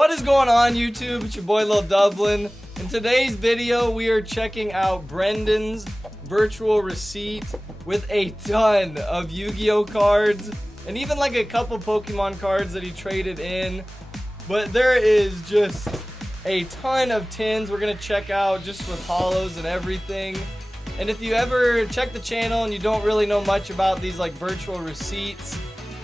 What is going on, YouTube? It's your boy Lil Dublin. In today's video, we are checking out Brendon's virtual receipt with a ton of Yu-Gi-Oh cards and even like a couple Pokemon cards that he traded in. But there is just a ton of tins we're gonna check out just with holos and everything. And if you ever check the channel and you don't really know much about these like virtual receipts,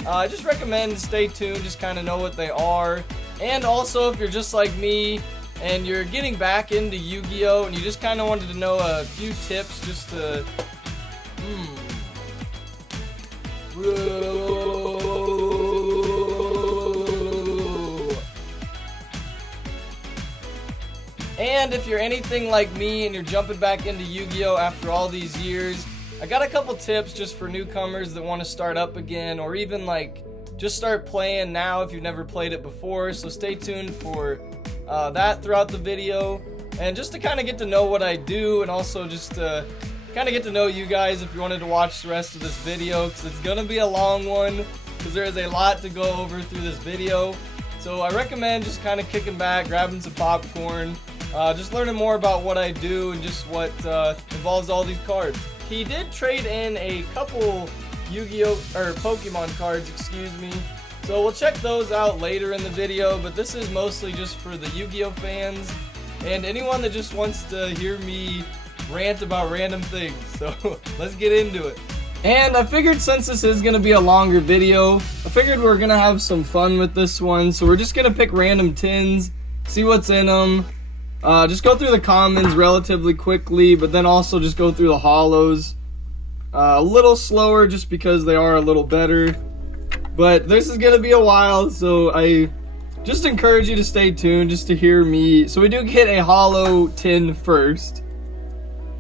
I just recommend stay tuned, just kind of know what they are. And also, if you're just like me and you're getting back into Yu-Gi-Oh and you just kind of wanted to know a few tips just to And if you're anything like me and you're jumping back into Yu-Gi-Oh after all these years, I got a couple tips just for newcomers that want to start up again, or even like just start playing now if you've never played it before. So stay tuned for that throughout the video, and just to kind of get to know what I do, and also just to kind of get to know you guys if you wanted to watch the rest of this video, because it's gonna be a long one because there is a lot to go over through this video. So I recommend just kind of kicking back, grabbing some popcorn, just learning more about what I do and just what involves all these cards. He did trade in a couple Yu-Gi-Oh or Pokemon cards, excuse me. So we'll check those out later in the video, but this is mostly just for the Yu-Gi-Oh fans and anyone that just wants to hear me rant about random things. So let's get into it. And I figured since this is going to be a longer video, I figured we're going to have some fun with this one. So we're just going to pick random tins, see what's in them. Just go through the commons relatively quickly, but then also just go through the holos a little slower just because they are a little better. But this is gonna be a while, so I just encourage you to stay tuned just to hear me. So we do get a holo tin first,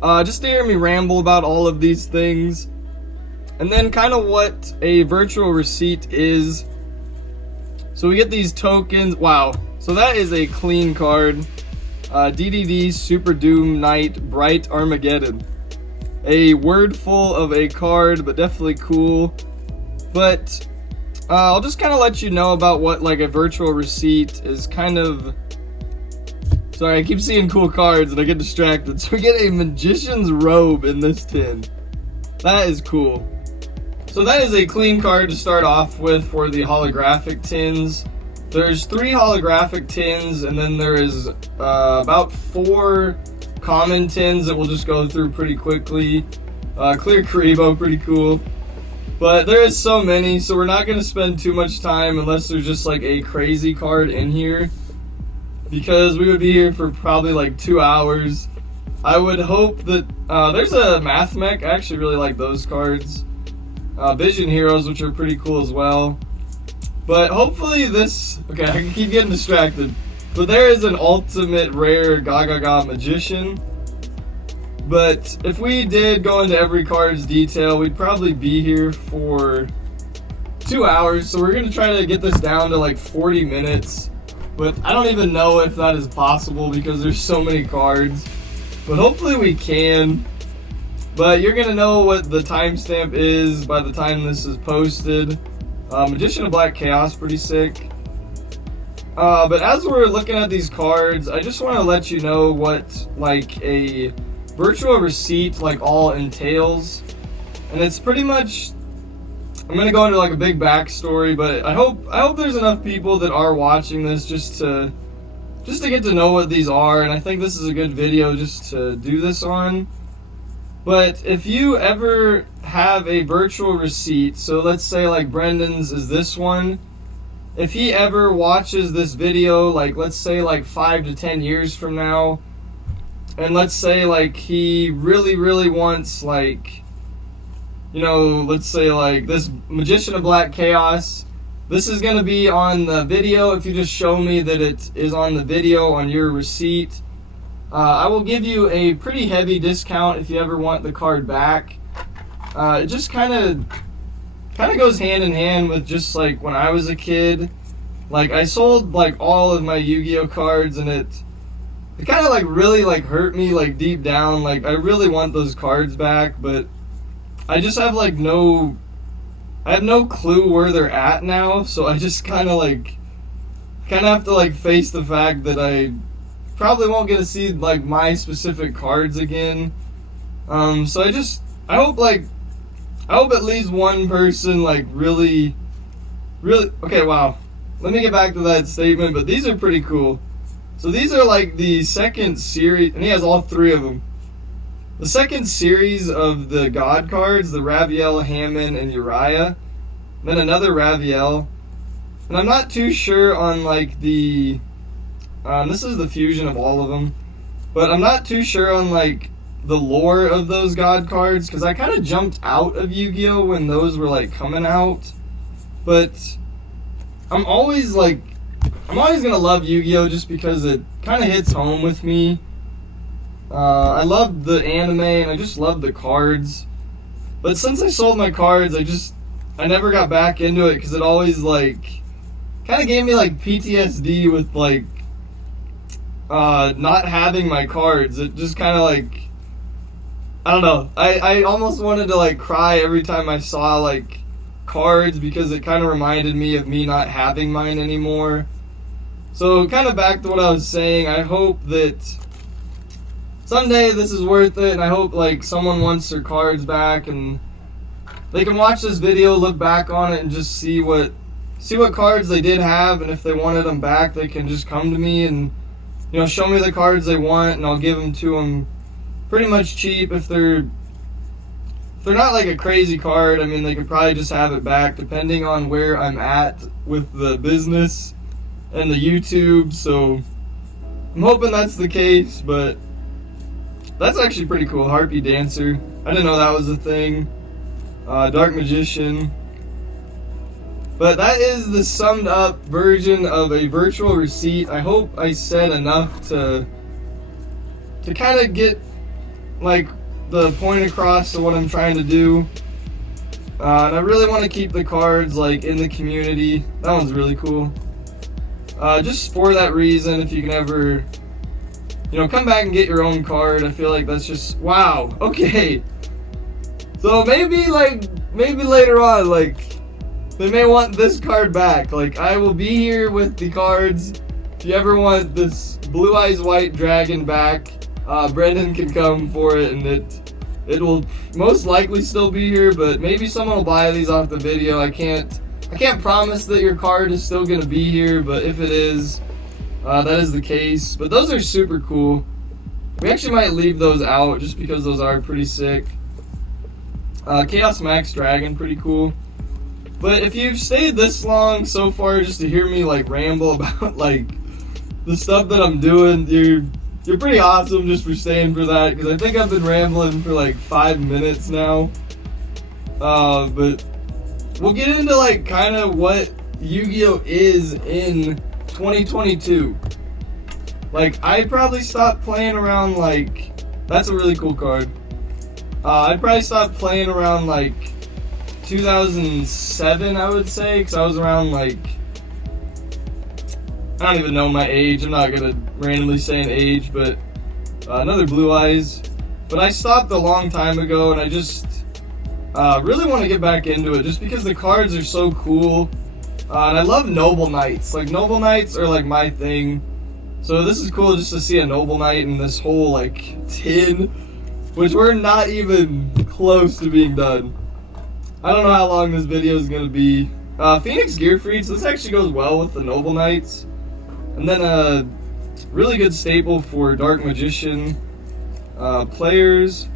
just to hear me ramble about all of these things, and then kind of what a virtual receipt is. So we get these tokens. Wow, so that is a clean card. DDD Super Doom Knight Bright Armageddon. A word full of a card, but definitely cool. But I'll just kind of let you know about what like a virtual receipt is kind of. Sorry, I keep seeing cool cards and I get distracted. So we get a Magician's Robe in this tin. That is cool. So that is a clean card to start off with for the holographic tins. There's 3 holographic tins, and then there is about 4 common tins that we'll just go through pretty quickly. Clear Karibo, pretty cool. But there is so many, so we're not going to spend too much time unless there's just like a crazy card in here, because we would be here for probably like 2 hours. I would hope that there's a Math Mech. I actually really like those cards. Vision Heroes, which are pretty cool as well. But hopefully this, okay, I keep getting distracted. But there is an ultimate rare Gaga Magician. But if we did go into every card's detail, we'd probably be here for 2 hours. So we're gonna try to get this down to like 40 minutes. But I don't even know if that is possible because there's so many cards. But hopefully we can. But you're gonna know what the timestamp is by the time this is posted. Magician of Black Chaos, pretty sick. But as we're looking at these cards, I just want to let you know what like a virtual receipt like all entails. And it's pretty much, I'm gonna go into like a big backstory, but I hope there's enough people that are watching this just to get to know what these are, and I think this is a good video just to do this on. But if you ever have a virtual receipt, so let's say like Brendon's is this one, if he ever watches this video, like let's say like 5 to 10 years from now, and let's say like he really wants like, you know, let's say like this Magician of Black Chaos, this is going to be on the video. If you just show me that it is on the video on your receipt, I will give you a pretty heavy discount if you ever want the card back. It just kind of goes hand in hand with just like when I was a kid. Like I sold like all of my Yu-Gi-Oh cards, and it kind of like really like hurt me like deep down. Like I really want those cards back, but I just have like I have no clue where they're at now. So I just kind of like kind of have to like face the fact that I probably won't get to see like my specific cards again. So I hope at least one person like really, okay, wow. Let me get back to that statement, but these are pretty cool. So these are like the second series, and he has all three of them. The second series of the God cards, the Raviel, Hammond, and Uriah. Then another Raviel. And I'm not too sure on like the, this is the fusion of all of them. But I'm not too sure on like the lore of those God cards, because I kind of jumped out of Yu-Gi-Oh! When those were like coming out. But I'm always gonna love Yu-Gi-Oh! Just because it kind of hits home with me. I love the anime and I just love the cards. But since I sold my cards, I never got back into it because it always like kind of gave me like PTSD with like not having my cards. It just kind of like, I don't know. I almost wanted to like cry every time I saw like cards because it kind of reminded me of me not having mine anymore. So kind of back to what I was saying, I hope that someday this is worth it, and I hope like someone wants their cards back and they can watch this video, look back on it, and just see what cards they did have, and if they wanted them back, they can just come to me and, you know, show me the cards they want, and I'll give them to them pretty much cheap. If they're not like a crazy card, I mean, they could probably just have it back depending on where I'm at with the business and the YouTube. So I'm hoping that's the case, but that's actually pretty cool. Harpy Dancer, I didn't know that was a thing. Dark Magician. But that is the summed up version of a virtual receipt. I hope I said enough to kind of get like the point across of what I'm trying to do. And I really want to keep the cards like in the community. That one's really cool. Just for that reason, if you can ever, you know, come back and get your own card, I feel like that's just, wow, okay. So maybe later on, like, they may want this card back. Like, I will be here with the cards. If you ever want this Blue Eyes White Dragon back, Brendon can come for it, and it will most likely still be here, but maybe someone will buy these off the video. I can't promise that your card is still gonna be here, but if it is, that is the case. But those are super cool. We actually might leave those out just because those are pretty sick. Chaos Max Dragon, pretty cool. But if you've stayed this long so far just to hear me like ramble about like the stuff that I'm doing, you're pretty awesome just for staying for that, because I think I've been rambling for like 5 minutes now. But we'll get into like kind of what Yu-Gi-Oh! Is in 2022. Like, I probably stopped playing around like, that's a really cool card. I'd probably stopped playing around like 2007, I would say, because I was around like, I don't even know my age. I'm not gonna randomly say an age, but another Blue Eyes. But I stopped a long time ago, and I just really want to get back into it just because the cards are so cool. And I love Noble Knights. Like, Noble Knights are like my thing. So this is cool just to see a Noble Knight in this whole like tin, which we're not even close to being done. I don't know how long this video is gonna be. Phoenix Gearfried, so this actually goes well with the Noble Knights. And then a really good staple for Dark Magician players.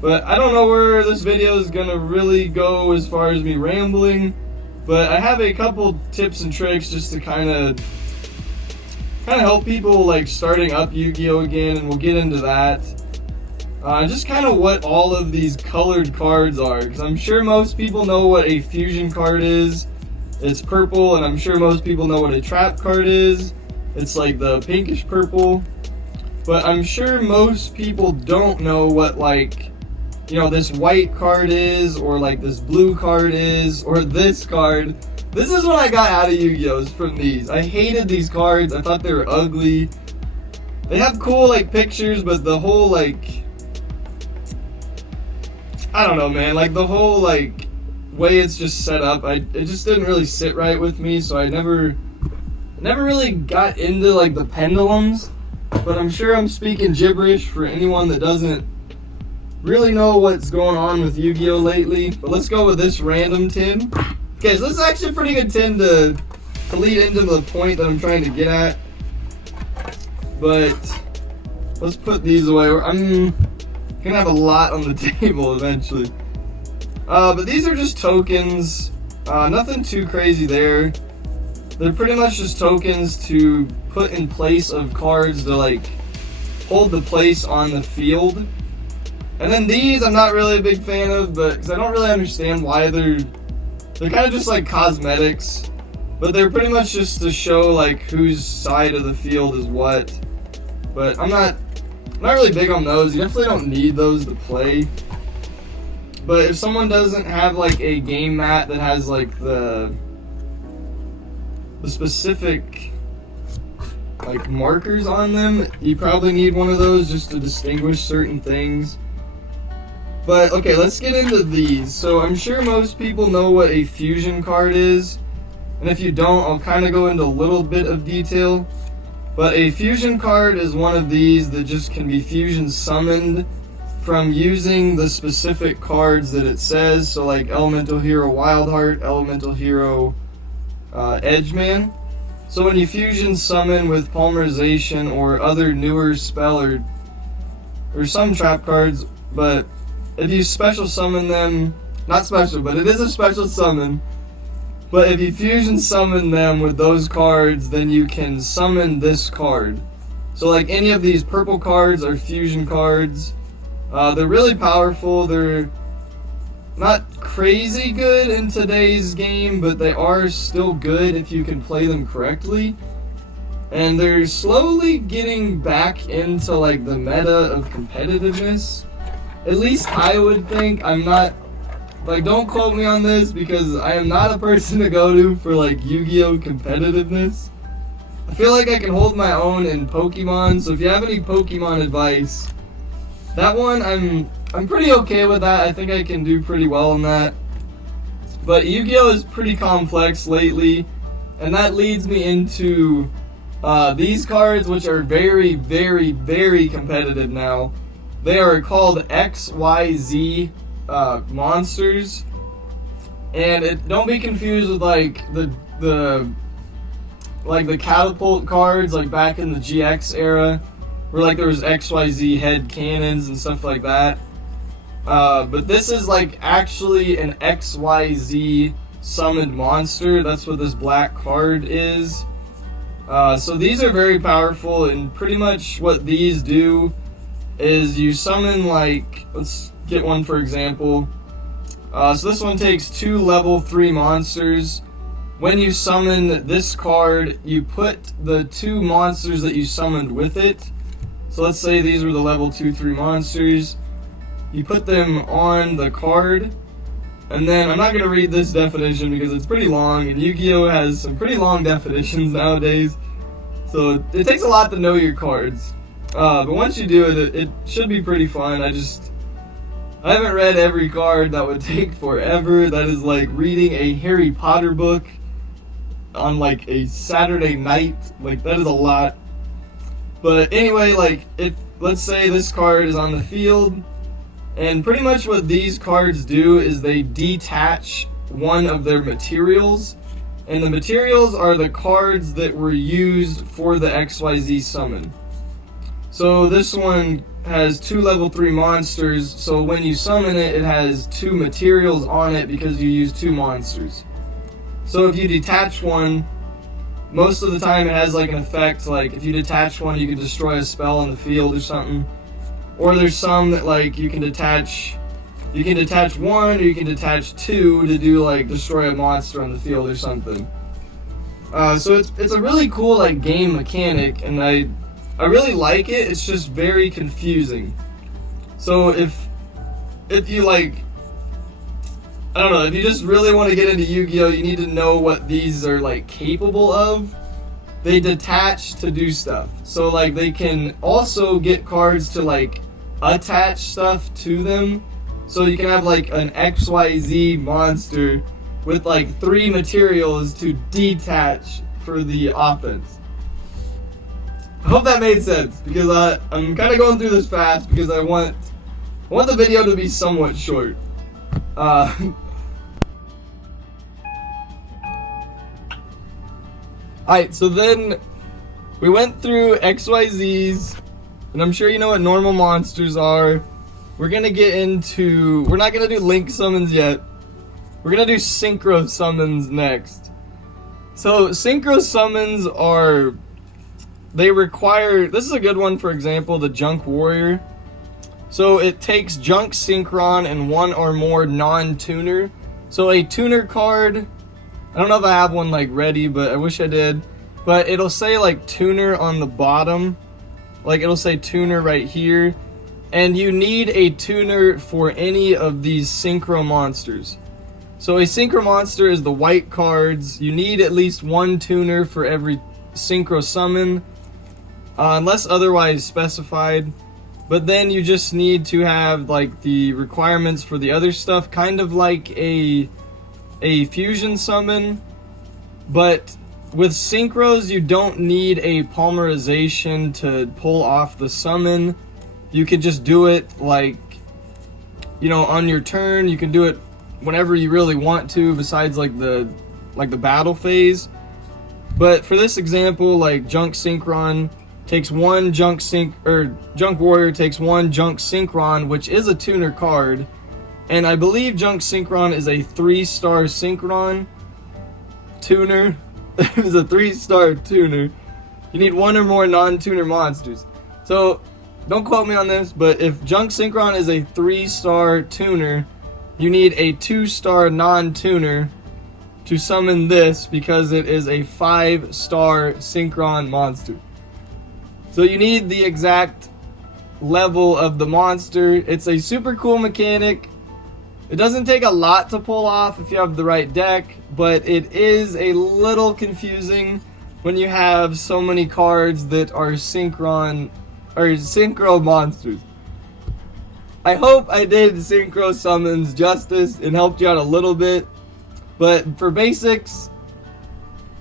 But I don't know where this video is gonna really go as far as me rambling. But I have a couple tips and tricks just to kind of help people like starting up Yu-Gi-Oh! Again, and we'll get into that. Just kind of what all of these colored cards are, because I'm sure most people know what a fusion card is. It's purple, and I'm sure most people know what a trap card is. It's like the pinkish purple. But I'm sure most people don't know what, like, you know, this white card is, or like this blue card is, or this card. This is what I got out of Yu-Gi-Oh! Is from these. I hated these cards. I thought they were ugly. They have cool like pictures, but the whole like, I don't know, man, like the whole like way it's just set up, it just didn't really sit right with me, so I never Never really got into like the pendulums, but I'm sure I'm speaking gibberish for anyone that doesn't really know what's going on with Yu-Gi-Oh lately. But let's go with this random tin. Okay, so this is actually a pretty good tin to lead into the point that I'm trying to get at. But let's put these away. I'm gonna have a lot on the table eventually. But these are just tokens. Nothing too crazy there. They're pretty much just tokens to put in place of cards to like hold the place on the field. And then these I'm not really a big fan of, but because I don't really understand why they're kind of just like cosmetics, but they're pretty much just to show like whose side of the field is what. But I'm not really big on those. You definitely don't need those to play. But if someone doesn't have like a game mat that has like the specific like markers on them, you probably need one of those just to distinguish certain things. But okay, let's get into these. So I'm sure most people know what a fusion card is, and if you don't, I'll kind of go into a little bit of detail. But a fusion card is one of these that just can be fusion summoned from using the specific cards that it says. So like Elemental Hero Wildheart, Elemental Hero Edgeman. So when you fusion summon with Polymerization or other newer spell or some trap cards, but if you special summon them, not special, but it is a special summon. But if you fusion summon them with those cards, then you can summon this card. So like any of these purple cards are fusion cards. They're really powerful. They're not crazy good in today's game, but they are still good if you can play them correctly. And they're slowly getting back into like the meta of competitiveness. At least I would think. I'm not, like, don't quote me on this because I am not a person to go to for like Yu-Gi-Oh competitiveness. I feel like I can hold my own in Pokemon, so if you have any Pokemon advice, that one I'm pretty okay with that. I think I can do pretty well in that. But Yu-Gi-Oh is pretty complex lately, and that leads me into these cards, which are very, very, very competitive now. They are called XYZ monsters, and don't be confused with like the catapult cards like back in the GX era, where like there was XYZ head cannons and stuff like that. But this is like actually an XYZ summoned monster. That's what this black card is. So these are very powerful, and pretty much what these do is you summon, like, let's get one for example. So this one takes 2 level 3 monsters. When you summon this card, you put the 2 monsters that you summoned with it. So let's say these were the level 2-3 monsters. You put them on the card, and then I'm not going to read this definition because it's pretty long, and Yu-Gi-Oh has some pretty long definitions nowadays. So it takes a lot to know your cards. But once you do it, it should be pretty fun. I haven't read every card. That would take forever. That is like reading a Harry Potter book on like a Saturday night. Like, that is a lot. But anyway, like, let's say this card is on the field, and pretty much what these cards do is they detach one of their materials, and the materials are the cards that were used for the XYZ summon. So this one has 2 level 3 monsters, so when you summon it, it has 2 materials on it because you use 2 monsters. So if you detach one, most of the time it has like an effect, like if you detach one you can destroy a spell on the field or something. Or there's some that like you can detach 1 or you can detach 2 to do like destroy a monster on the field or something. So it's a really cool like game mechanic, and I really like it. It's just very confusing. So if you like, I don't know, if you just really want to get into Yu-Gi-Oh, you need to know what these are like capable of. They detach to do stuff. So like they can also get cards to like attach stuff to them. So you can have like an XYZ monster with like 3 materials to detach for the offense. I hope that made sense, because I'm kind of going through this fast because I want the video to be somewhat short. Alright, so then we went through XYZs, and I'm sure you know what normal monsters are. We're not gonna do link summons yet. We're gonna do synchro summons next. So synchro summons this is a good one, for example, the Junk Warrior. So it takes Junk Synchron and one or more non-tuner. So a tuner card, I don't know if I have one like ready, but I wish I did. But it'll say like tuner on the bottom. Like it'll say tuner right here. And you need a tuner for any of these synchro monsters. So a synchro monster is the white cards. You need at least one tuner for every synchro summon, unless otherwise specified. But then you just need to have like the requirements for the other stuff, kind of like a fusion summon. But with synchros, you don't need a polymerization to pull off the summon. You could just do it like, you know, on your turn. You can do it whenever you really want to, besides like the battle phase. But for this example, like Junk Synchron takes one Junk Warrior takes one Junk Synchron, which is a tuner card, and I believe Junk Synchron is a 3-star Synchron tuner. It is a 3-star tuner. You need one or more non-tuner monsters. So don't quote me on this, but if Junk Synchron is a 3-star tuner, you need a 2-star non-tuner to summon this, because it is a 5-star Synchron monster. So you need the exact level of the monster. It's a super cool mechanic. It doesn't take a lot to pull off if you have the right deck, but it is a little confusing when you have so many cards that are synchro monsters. I hope I did Synchro Summons justice and helped you out a little bit. But for basics,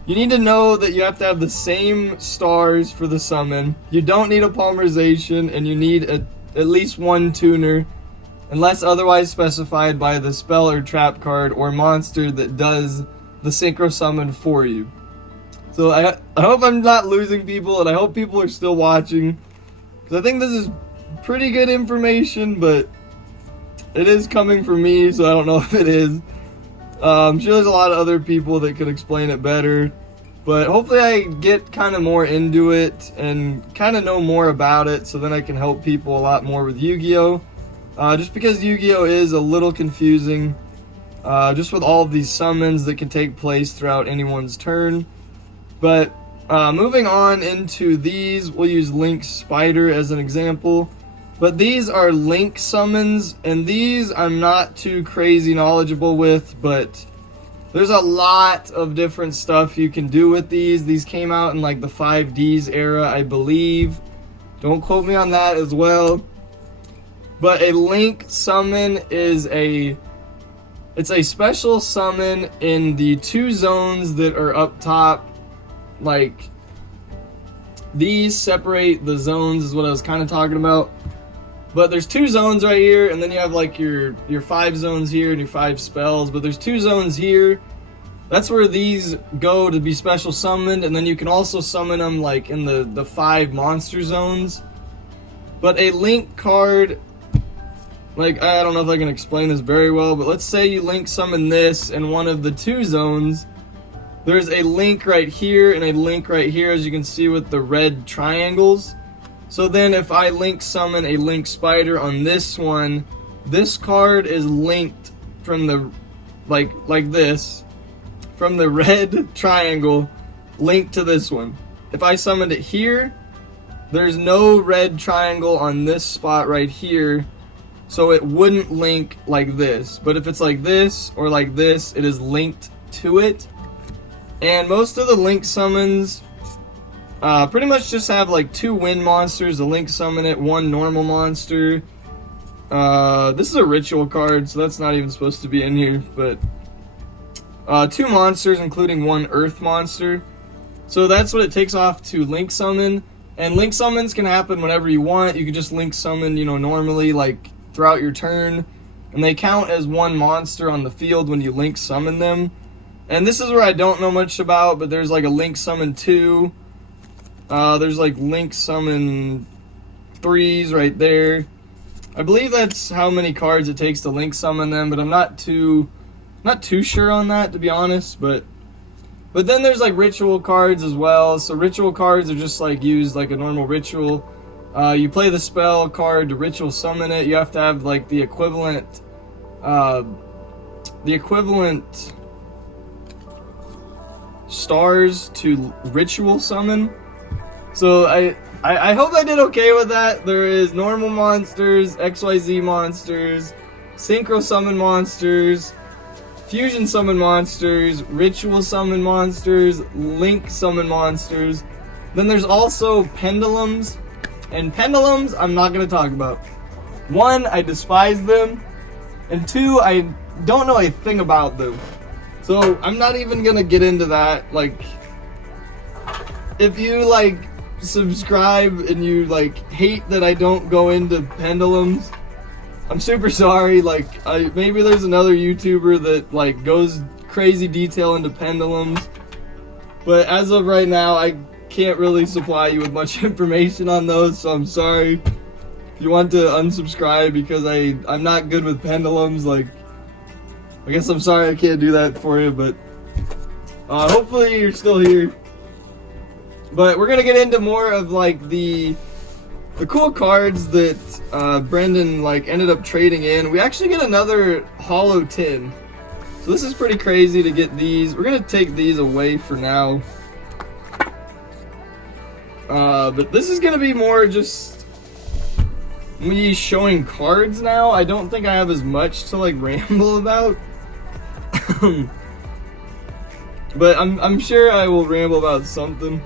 you need to know that you have to have the same stars for the summon. You don't need a polymerization, and you need at least one tuner, unless otherwise specified by the spell or trap card or monster that does the synchro summon for you. So I hope I'm not losing people, and I hope people are still watching, because I think this is pretty good information, but it is coming from me, so I don't know if it is. I'm sure there's a lot of other people that could explain it better, but hopefully I get kind of more into it and kind of know more about it, so then I can help people a lot more with Yu-Gi-Oh! Just because Yu-Gi-Oh! Is a little confusing, just with all of these summons that can take place throughout anyone's turn. But moving on into these, we'll use Link Spider as an example. But these are Link summons, and these I'm not too crazy knowledgeable with, but there's a lot of different stuff you can do with these. These came out in like the 5Ds era, I believe. Don't quote me on that as well. But a Link summon is it's a special summon in the 2 zones that are up top. Like, these separate the zones is what I was kind of talking about. But there's 2 zones right here, and then you have like your 5 zones here and your 5 spells. But there's 2 zones here. That's where these go to be special summoned, and then you can also summon them like in the 5 monster zones. But a Link card, like, I don't know if I can explain this very well, but let's say you Link summon this in one of the 2 zones. There's a Link right here and a Link right here, as you can see with the red triangles. So then if I Link summon a Link Spider on this one, this card is linked from the, like this, from the red triangle linked to this one. If I summoned it here, there's no red triangle on this spot right here, so it wouldn't link like this. But if it's like this or like this, it is linked to it. And most of the Link summons pretty much just have like 2 wind monsters to Link summon it, 1 normal monster. This is a ritual card, so that's not even supposed to be in here, but 2 monsters including 1 earth monster. So that's what it takes off to link summon. And link summons can happen whenever you want. You can just link summon, you know, normally, like throughout your turn. And they count as one monster on the field when you link summon them. And this is where I don't know much about, but there's like a link summon 2. There's like link summon 3s right there. I believe that's how many cards it takes to link summon them, but I'm not too sure on that, to be honest. But then there's like ritual cards as well. So ritual cards are just like used like a normal ritual. You play the spell card to ritual summon it. You have to have like the equivalent stars to ritual summon. So I hope I did okay with that. There is normal monsters, XYZ monsters, Synchro Summon monsters, Fusion Summon monsters, Ritual Summon monsters, Link Summon monsters. Then there's also pendulums. And pendulums I'm not going to talk about. 1, I despise them. And 2, I don't know a thing about them. So I'm not even going to get into that. Like, if you like subscribe and you like hate that I don't go into pendulums, I'm super sorry. Like, maybe there's another YouTuber that like goes crazy detail into pendulums, but as of right now I can't really supply you with much information on those, so I'm sorry if you want to unsubscribe because I'm not good with pendulums. Like, I guess I'm sorry I can't do that for you, but hopefully you're still here. But we're gonna get into more of like the cool cards that Brendon like ended up trading in. We actually get another holo tin, so this is pretty crazy to get these. We're gonna take these away for now. But this is gonna be more just me showing cards now. I don't think I have as much to like ramble about. But I'm sure I will ramble about something.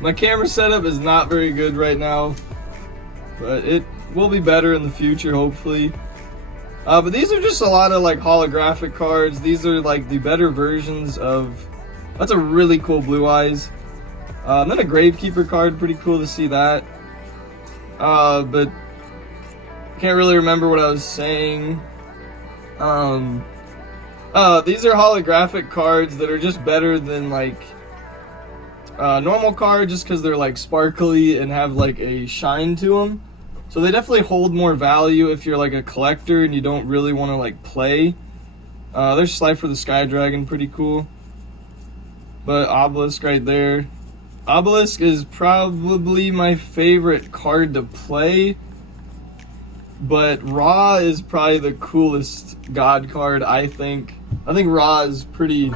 My camera setup is not very good right now, but it will be better in the future, hopefully. But these are just a lot of like holographic cards. These are like the better versions of... That's a really cool Blue Eyes. Then a Gravekeeper card, pretty cool to see that. But can't really remember what I was saying. These are holographic cards that are just better than like normal cards, just because they're like sparkly and have like a shine to them. So they definitely hold more value if you're like a collector and you don't really want to like play. There's Slifer the Sky Dragon, pretty cool. But Obelisk right there. Obelisk is probably my favorite card to play, but Ra is probably the coolest god card, I think. I think Ra is pretty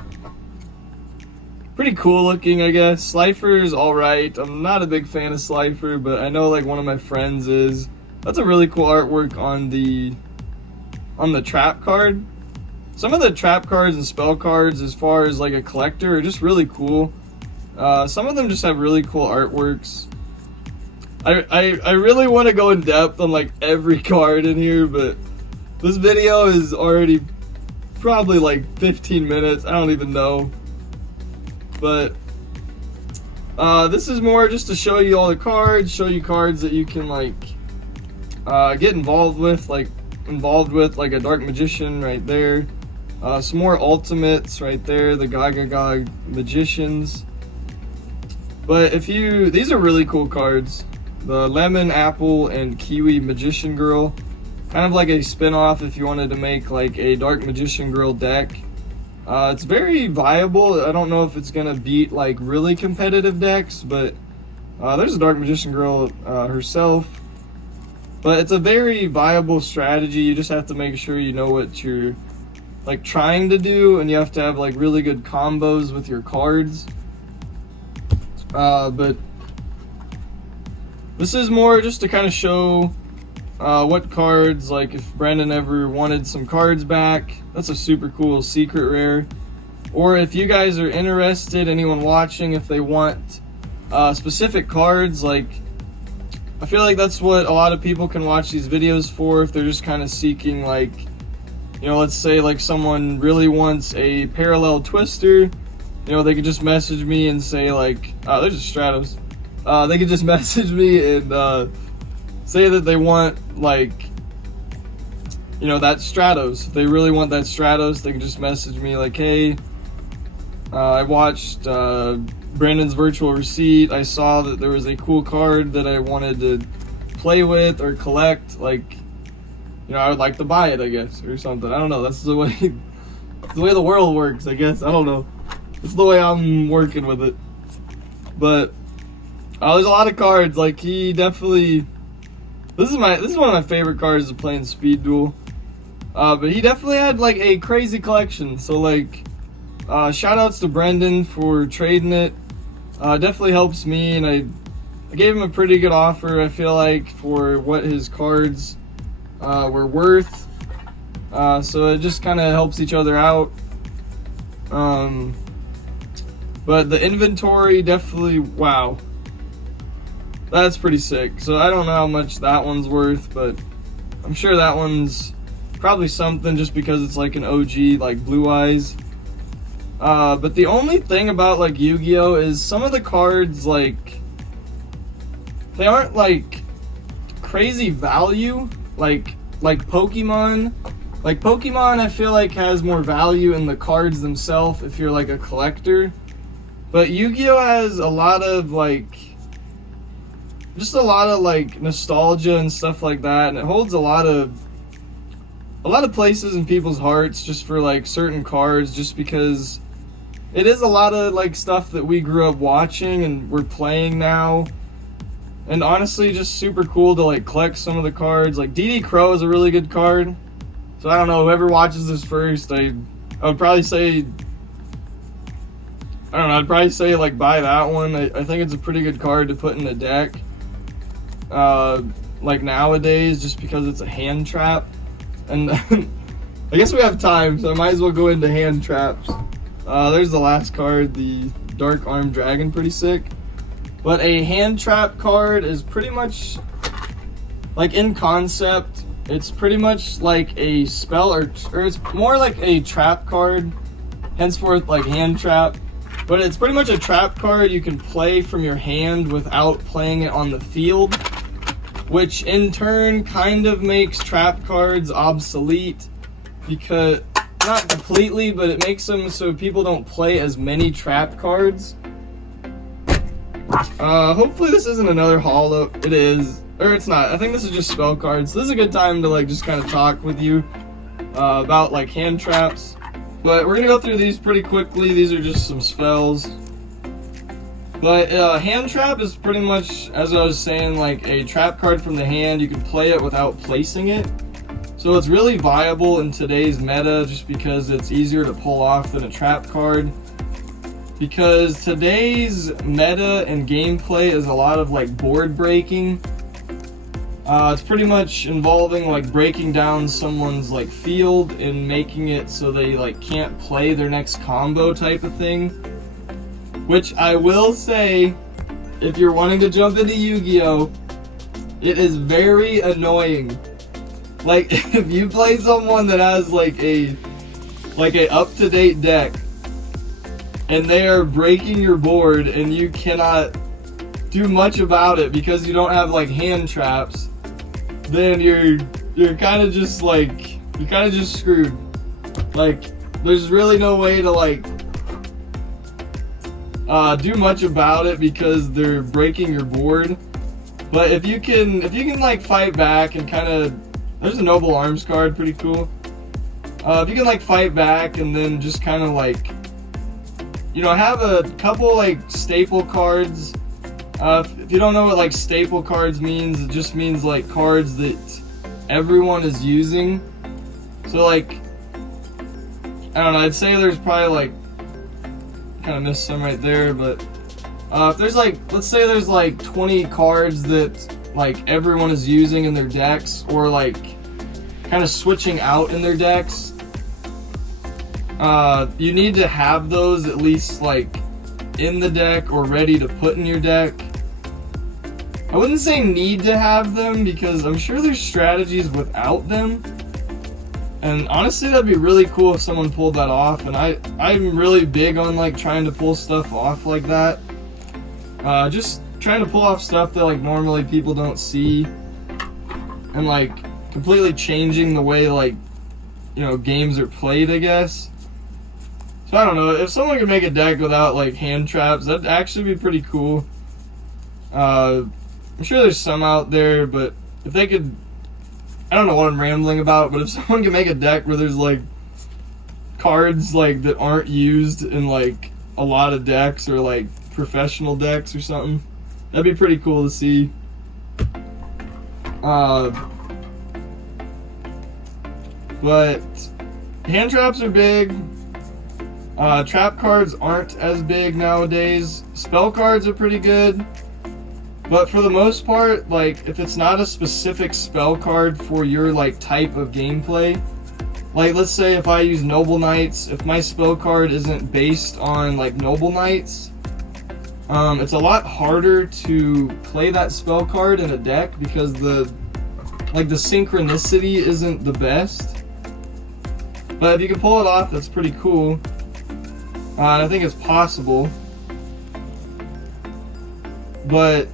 cool looking, I guess. Slifer is alright. I'm not a big fan of Slifer, but I know like one of my friends is. That's a really cool artwork on the trap card. Some of the trap cards and spell cards, as far as like a collector, are just really cool. Some of them just have really cool artworks. I really want to go in depth on like every card in here, but this video is already probably like 15 minutes. I don't even know. But this is more just to show you all the cards, show you cards that you can like get involved with like a Dark Magician right there. Some more ultimates right there, the Gog Magicians. But these are really cool cards. The Lemon, Apple, and Kiwi Magician Girl. Kind of like a spin-off if you wanted to make like a Dark Magician Girl deck. It's very viable. I don't know if it's gonna beat like really competitive decks, but there's a Dark Magician Girl herself. But it's a very viable strategy. You just have to make sure you know what you're like trying to do, and you have to have like really good combos with your cards. But this is more just to kind of show what cards, like if Brendon ever wanted some cards back. That's a super cool secret rare. Or if you guys are interested, anyone watching, if they want specific cards, like I feel like that's what a lot of people can watch these videos for, if they're just kind of seeking like, you know, let's say like someone really wants a parallel twister you know, they could just message me and say like, oh, there's a Stratos. They could just message me and say that they want like, you know, that Stratos. If they really want that Stratos, they can just message me like, hey, I watched Brandon's virtual receipt. I saw that there was a cool card that I wanted to play with or collect. Like, you know, I would like to buy it, I guess, or something. I don't know. That's the way the world works, I guess. I don't know. It's the way I'm working with it. But there's a lot of cards. Like, he definitely. This is one of my favorite cards to play in Speed Duel. But he definitely had like a crazy collection. So like, shout outs to Brendon for trading it. Definitely helps me, and I gave him a pretty good offer, I feel like, for what his cards were worth. So it just kind of helps each other out. But the inventory definitely, wow. That's pretty sick. So I don't know how much that one's worth, but I'm sure that one's probably something just because it's like an OG, like Blue Eyes. But the only thing about like YuGiOh is some of the cards, like, they aren't like crazy value, like Pokemon. Like Pokemon, I feel like has more value in the cards themselves if you're like a collector. But YuGiOh has a lot of like, just a lot of like nostalgia and stuff like that, and it holds a lot of places in people's hearts just for like certain cards, just because it is a lot of like stuff that we grew up watching and we're playing now. And honestly, just super cool to like collect some of the cards. Like DD Crow is a really good card. So I don't know, whoever watches this first, I would probably say, I don't know, I'd probably say like buy that one. I think it's a pretty good card to put in the deck. Like nowadays, just because it's a hand trap. And I guess we have time, so I might as well go into hand traps. There's the last card, the Dark Armed Dragon, pretty sick. But a hand trap card is pretty much, like in concept, it's pretty much like a spell, or it's more like a trap card, henceforth like hand trap. But it's pretty much a trap card you can play from your hand without playing it on the field, which in turn kind of makes trap cards obsolete, because, not completely, but it makes them so people don't play as many trap cards. Hopefully this isn't another holo. It is, or it's not. I think this is just spell cards. So this is a good time to like just kind of talk with you about like hand traps. But we're gonna go through these pretty quickly. These are just some spells. But hand trap is pretty much, as I was saying, like a trap card from the hand. You can play it without placing it. So it's really viable in today's meta just because it's easier to pull off than a trap card. Because today's meta and gameplay is a lot of like board breaking. It's pretty much involving like breaking down someone's like field and making it so they like can't play their next combo type of thing. Which I will say, if you're wanting to jump into YuGiOh, it is very annoying. Like if you play someone that has like a up-to-date deck and they are breaking your board and you cannot do much about it because you don't have like hand traps, then you're kind of just like, you're kind of just screwed. Like there's really no way to like do much about it because they're breaking your board. But if you can like fight back and kind of, there's a Noble Arms card, pretty cool. If you can like fight back and then just kind of like, you know, have a couple like staple cards. If you don't know what like staple cards means, it just means like cards that everyone is using. So like, I don't know, I'd say there's probably like, kind of missed some right there, but if there's like, let's say there's like 20 cards that like everyone is using in their decks, or like kind of switching out in their decks, you need to have those at least like in the deck or ready to put in your deck. I wouldn't say need to have them because I'm sure there's strategies without them, And honestly, that'd be really cool if someone pulled that off. And I'm really big on like trying to pull stuff off like that. Just trying to pull off stuff that like normally people don't see, and like completely changing the way like, you know, games are played, I guess. So I don't know, if someone could make a deck without like hand traps, that'd actually be pretty cool. I'm sure there's some out there, but if they could, I don't know what I'm rambling about, but if someone can make a deck where there's like cards like that aren't used in like a lot of decks, or like professional decks or something, that'd be pretty cool to see. But hand traps are big. Trap cards aren't as big nowadays. Spell cards are pretty good. But for the most part, like, if it's not a specific spell card for your, like, type of gameplay, like, let's say if I use Noble Knights, if my spell card isn't based on, like, Noble Knights, it's a lot harder to play that spell card in a deck because the synchronicity isn't the best. But if you can pull it off, that's pretty cool. And I think it's possible. But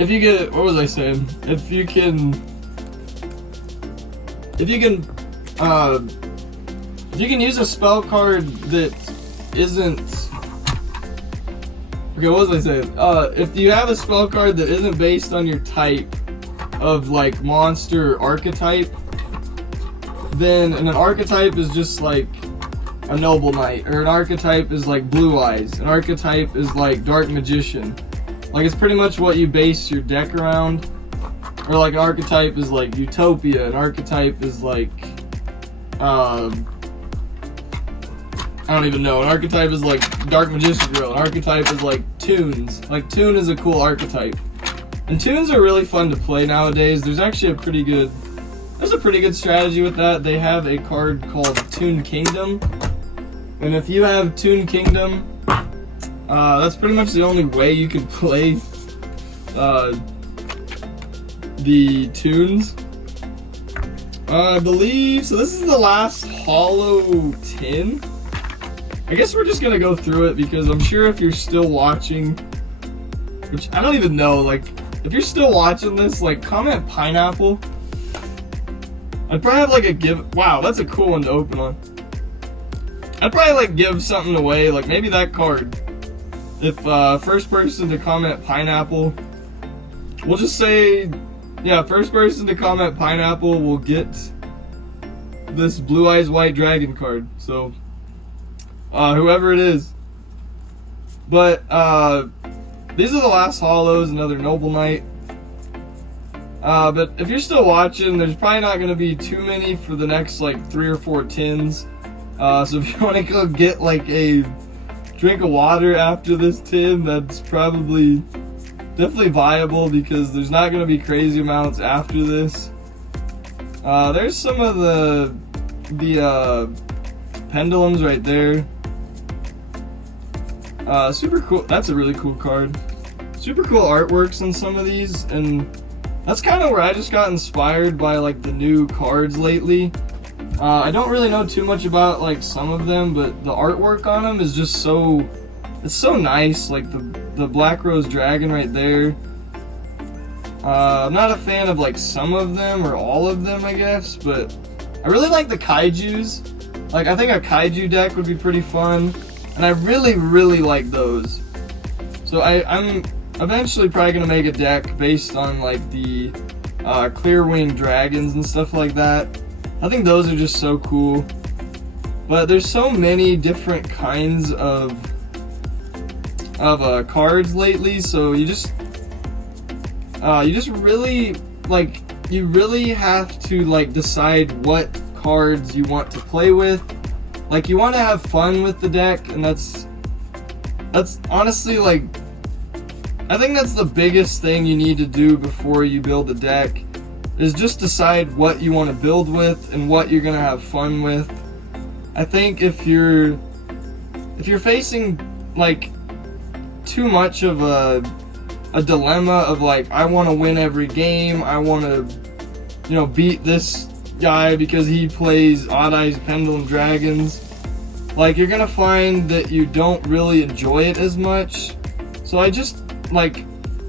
if you get, what was I saying? If you can use a spell card that isn't, okay, what was I saying? If you have a spell card that isn't based on your type of like monster archetype, then an archetype is just like a Noble Knight, or an archetype is like Blue Eyes, an archetype is like Dark Magician. Like, it's pretty much what you base your deck around. Or like an archetype is like Utopia, an archetype is like I don't even know, an archetype is like Dark Magician Girl, an archetype is like Tunes. Like, Tune is a cool archetype. And Tunes are really fun to play nowadays. There's actually a pretty good strategy with that. They have a card called Tune Kingdom. And if you have Tune Kingdom, that's pretty much the only way you can play the tunes. I believe, so this is the last Hollow Tin. I guess we're just gonna go through it because I'm sure if you're still watching, which I don't even know, like, if you're still watching this, like, comment pineapple. I'd probably have like a give, wow, that's a cool one to open on. I'd probably like give something away, like maybe that card. If first person to comment pineapple, we'll just say, yeah, first person to comment pineapple will get this Blue Eyes White Dragon card. So whoever it is. But these are the last hollows, another Noble Knight. But if you're still watching, there's probably not going to be too many for the next like 3 or 4 tins. So if you want to go get like a drink of water after this tin, that's probably definitely viable because there's not going to be crazy amounts after this. There's some of the pendulums right there. Super cool. That's a really cool card. Super cool artworks in some of these, and that's kind of where I just got inspired by like the new cards lately. I don't really know too much about like some of them, but the artwork on them is just so, it's so nice. Like the Black Rose Dragon right there. I'm not a fan of like some of them or all of them, I guess, but I really like the Kaijus. Like, I think a Kaiju deck would be pretty fun, and I really like those. So I'm eventually probably gonna make a deck based on like the clear wing dragons and stuff like that. I think those are just so cool. But there's so many different kinds of cards lately, so you just really, like, you really have to like decide what cards you want to play with. Like, you want to have fun with the deck, and that's honestly, like, I think that's the biggest thing you need to do before you build a deck, is just decide what you want to build with and what you're gonna have fun with. I think if you're facing like too much of a a dilemma of like, I want to win every game, I want to, you know, beat this guy because he plays Odd Eyes Pendulum Dragons, like, you're gonna find that you don't really enjoy it as much. So I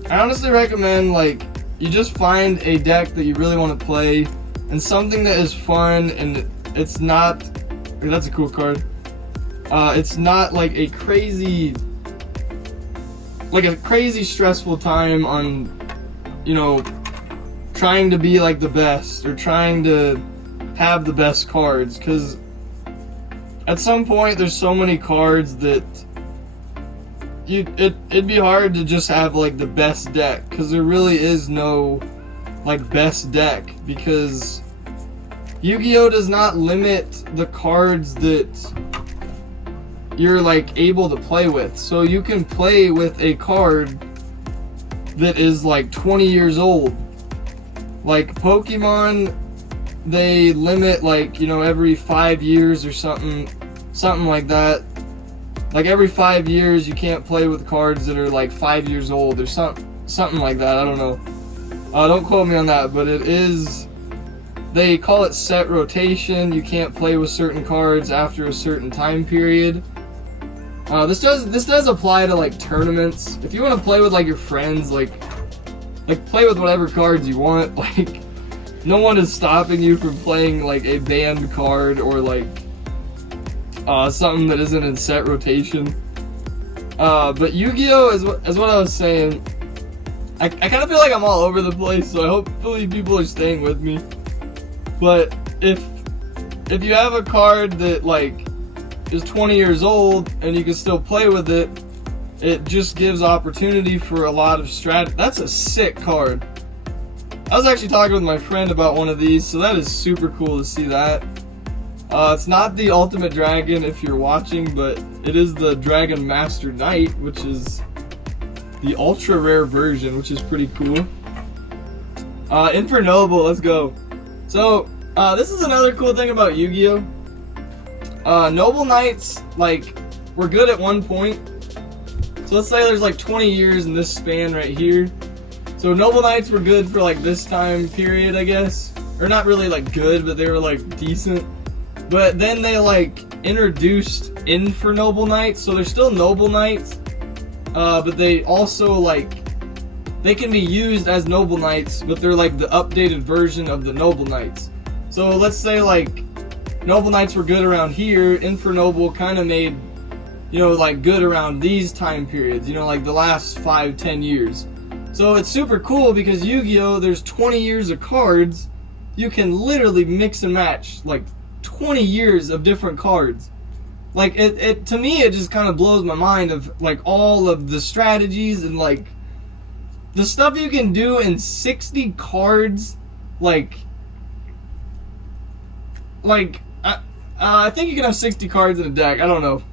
honestly recommend, like, you just find a deck that you really want to play, and something that is fun, and it's not, that's a cool card, it's not like a crazy stressful time on, you know, trying to be like the best or trying to have the best cards, because at some point there's so many cards that it'd be hard to just have like the best deck, because there really is no like best deck, because Yu-Gi-Oh does not limit the cards that you're like able to play with. So you can play with a card that is like 20 years old. Like Pokemon, they limit, like, you know, every 5 years or something like that. Like every 5 years you can't play with cards that are like 5 years old or something like that. I don't know. Don't quote me on that, but it is, they call it set rotation. You can't play with certain cards after a certain time period. This does apply to like tournaments. If you want to play with like your friends, like play with whatever cards you want. Like, no one is stopping you from playing like a banned card or like something that isn't in set rotation. But Yu-Gi-Oh is what I was saying. I kind of feel like I'm all over the place, so hopefully people are staying with me. But if you have a card that like is 20 years old and you can still play with it, it just gives opportunity for a lot of strat. That's a sick card. I was actually talking with my friend about one of these, so that is super cool to see that. It's not the Ultimate Dragon if you're watching, but it is the Dragon Master Knight, which is the ultra rare version, which is pretty cool. Infernoble, let's go. So, this is another cool thing about Yu-Gi-Oh! Noble Knights, like, were good at one point. So let's say there's like 20 years in this span right here. So Noble Knights were good for like this time period, I guess. Or not really like good, but they were like decent. But then they like introduced Infernoble Knights, so they're still Noble Knights. But they also like, they can be used as Noble Knights, but they're like the updated version of the Noble Knights. So let's say like Noble Knights were good around here, Infernoble kind of made, you know, like good around these time periods, you know, like the last 5-10 years. So it's super cool because Yu-Gi-Oh, there's 20 years of cards. You can literally mix and match like 20 years of different cards. Like it to me, it just kind of blows my mind of like all of the strategies and like the stuff you can do in 60 cards. I think you can have 60 cards in a deck. I don't know.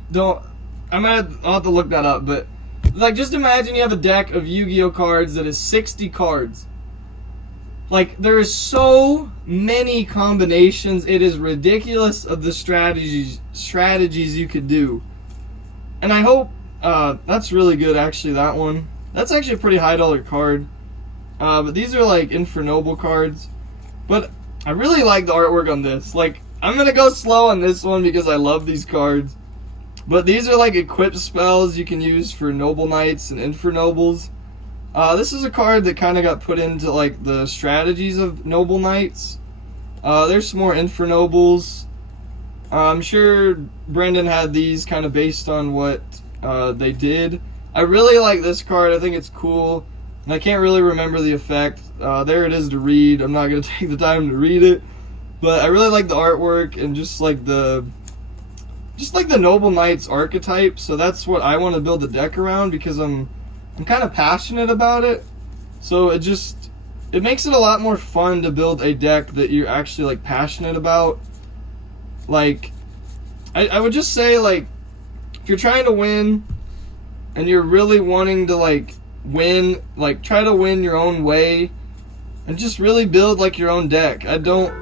I'll have to look that up, but like just imagine you have a deck of Yu-Gi-Oh cards that is 60 cards. Like, there is so many combinations, it is ridiculous of the strategies you could do. And I hope, that's really good actually, that one. That's actually a pretty high dollar card. But these are like Infernoble cards. But I really like the artwork on this. Like, I'm gonna go slow on this one because I love these cards. But these are like equipped spells you can use for Noble Knights and Infernobles. This is a card that kind of got put into like the strategies of Noble Knights. There's some more Infernobles. I'm sure Brendon had these kind of based on what they did. I really like this card. I think it's cool. And I can't really remember the effect. There it is to read. I'm not going to take the time to read it. But I really like the artwork and just like the Noble Knights archetype. So that's what I want to build a deck around because I'm kind of passionate about it. So it makes it a lot more fun to build a deck that you're actually like passionate about. Like, I would just say, like, if you're trying to win and you're really wanting to like win, like try to win your own way and just really build like your own deck. I don't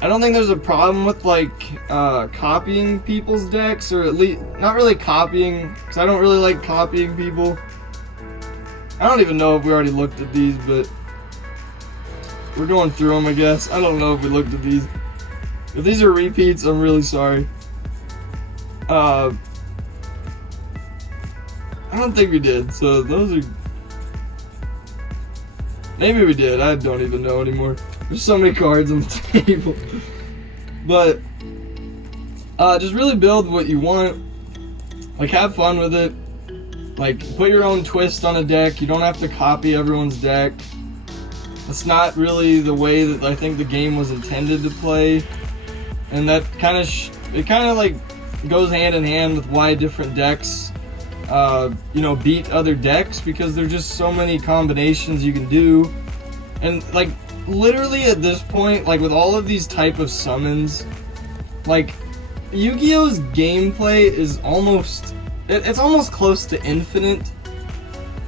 think there's a problem with like copying people's decks, or at least not really copying, because I don't really like copying people. I don't even know if we already looked at these, but we're going through them, I guess. I don't know if we looked at these. If these are repeats, I'm really sorry. I don't think we did, so those are... Maybe we did, I don't even know anymore. There's so many cards on the table. But, just really build what you want. Like, have fun with it. Like, put your own twist on a deck. You don't have to copy everyone's deck. That's not really the way that I think the game was intended to play. And that kind of, it kind of like goes hand in hand with why different decks, you know, beat other decks, because there's just so many combinations you can do. And like, literally at this point, like with all of these type of summons, like Yu-Gi-Oh's gameplay is almost, it's almost close to infinite.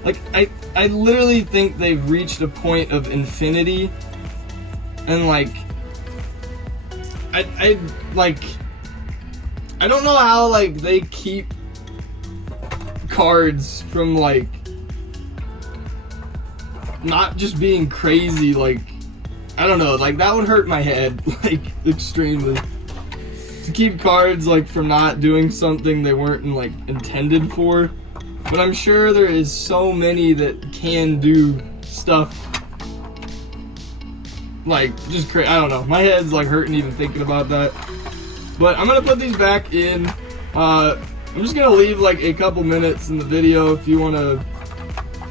Like I literally think they've reached a point of infinity, and like I don't know how like they keep cards from like not just being crazy. Like, I don't know, like that would hurt my head like extremely, to keep cards like from not doing something they weren't like intended for. But I'm sure there is so many that can do stuff like just crazy. I don't know, my head's like hurting even thinking about that. But I'm gonna put these back in. I'm just gonna leave like a couple minutes in the video. If you wanna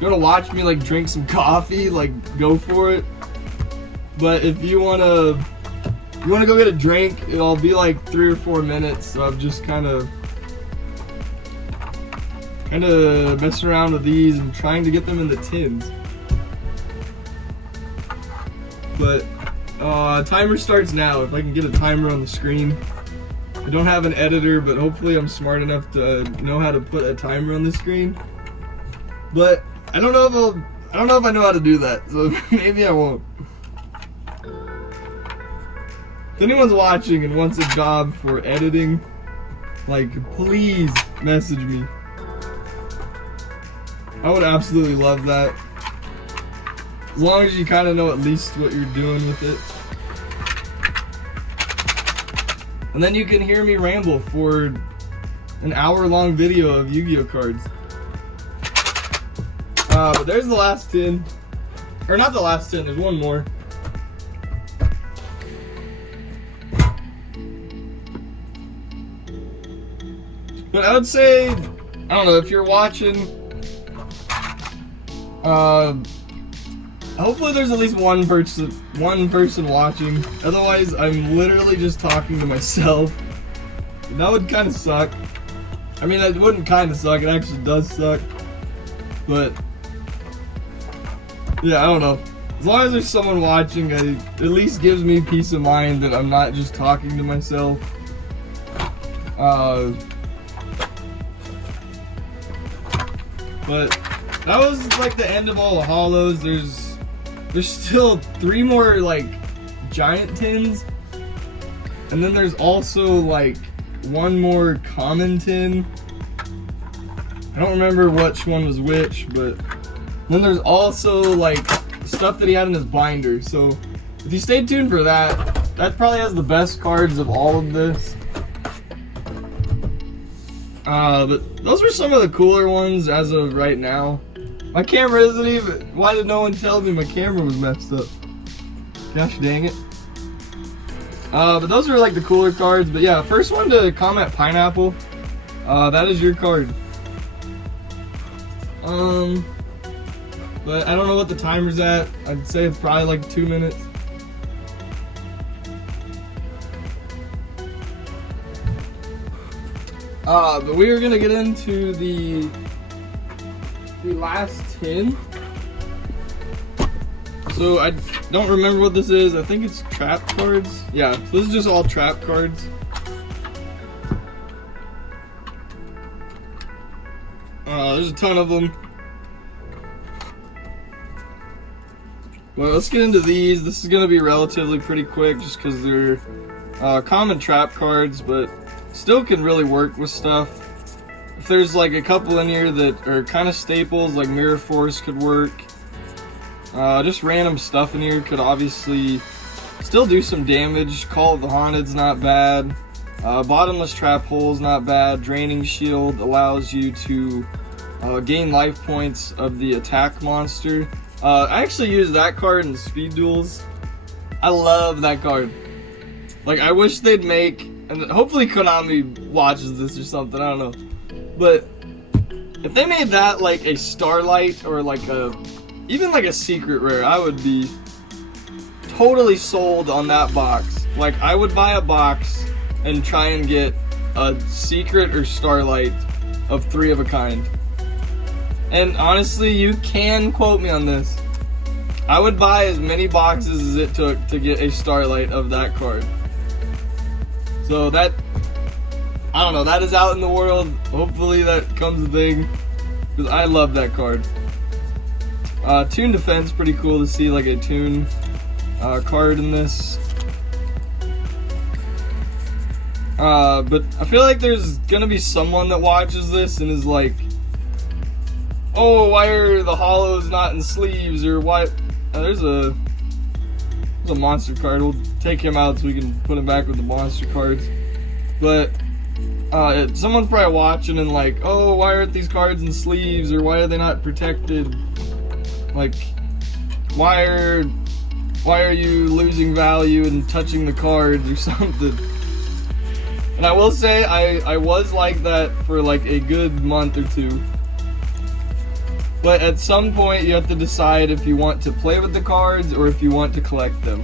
watch me like drink some coffee, like go for it. But if you wanna go get a drink, it'll be like 3 or 4 minutes of just kind of messing around with these and trying to get them in the tins. But timer starts now. If I can get a timer on the screen. I don't have an editor, but hopefully I'm smart enough to know how to put a timer on the screen. But I don't know if I know how to do that, so maybe I won't. If anyone's watching and wants a job for editing, like, please message me. I would absolutely love that. As long as you kind of know at least what you're doing with it. And then you can hear me ramble for an hour-long video of Yu-Gi-Oh cards. But there's the last tin. Or not the last tin, there's one more. But I would say, I don't know, if you're watching, hopefully there's at least one person watching. Otherwise, I'm literally just talking to myself. That would kind of suck. I mean, it wouldn't kind of suck, it actually does suck. But yeah, I don't know. As long as there's someone watching, it at least gives me peace of mind that I'm not just talking to myself. But that was like the end of all the holos. There's still 3 more like giant tins, and then there's also like 1 more common tin. I don't remember which one was which, but then there's also like stuff that he had in his binder. So if you stay tuned for that, that probably has the best cards of all of this. But those were some of the cooler ones as of right now. My camera isn't even... Why did no one tell me my camera was messed up? Gosh dang it. But those are like the cooler cards. But yeah, first one to comment pineapple. That is your card. But I don't know what the timer's at. I'd say it's probably like 2 minutes. But we are gonna get into the last tin. So I don't remember what this is. I think it's trap cards. Yeah, so this is just all trap cards. There's a ton of them. Well, let's get into these. This is gonna be relatively pretty quick just because they're common trap cards, but still can really work with stuff. there's like a couple in here that are kind of staples, like Mirror Force could work. Just random stuff in here could obviously still do some damage. Call of the Haunted's not bad. Bottomless Trap Hole's not bad. Draining Shield allows you to gain life points of the attack monster. I actually use that card in speed duels. I love that card. Like, I wish they'd make, and hopefully Konami watches this or something, I don't know. But if they made that like a Starlight or like even like a secret rare, I would be totally sold on that box. Like, I would buy a box and try and get a secret or Starlight of 3 of a kind. And honestly, you can quote me on this. I would buy as many boxes as it took to get a Starlight of that card. So that, I don't know, that is out in the world. Hopefully that comes a thing, because I love that card. Toon Defense, pretty cool to see like a Toon card in this. But I feel like there's gonna be someone that watches this and is like, oh, why are the hollows not in sleeves, or why? There's a monster card. We'll take him out so we can put him back with the monster cards. But someone's probably watching and like, oh, why aren't these cards in sleeves, or why are they not protected? Like, why are you losing value and touching the cards or something? And I will say, I was like that for like a good month or two. But at some point you have to decide if you want to play with the cards or if you want to collect them.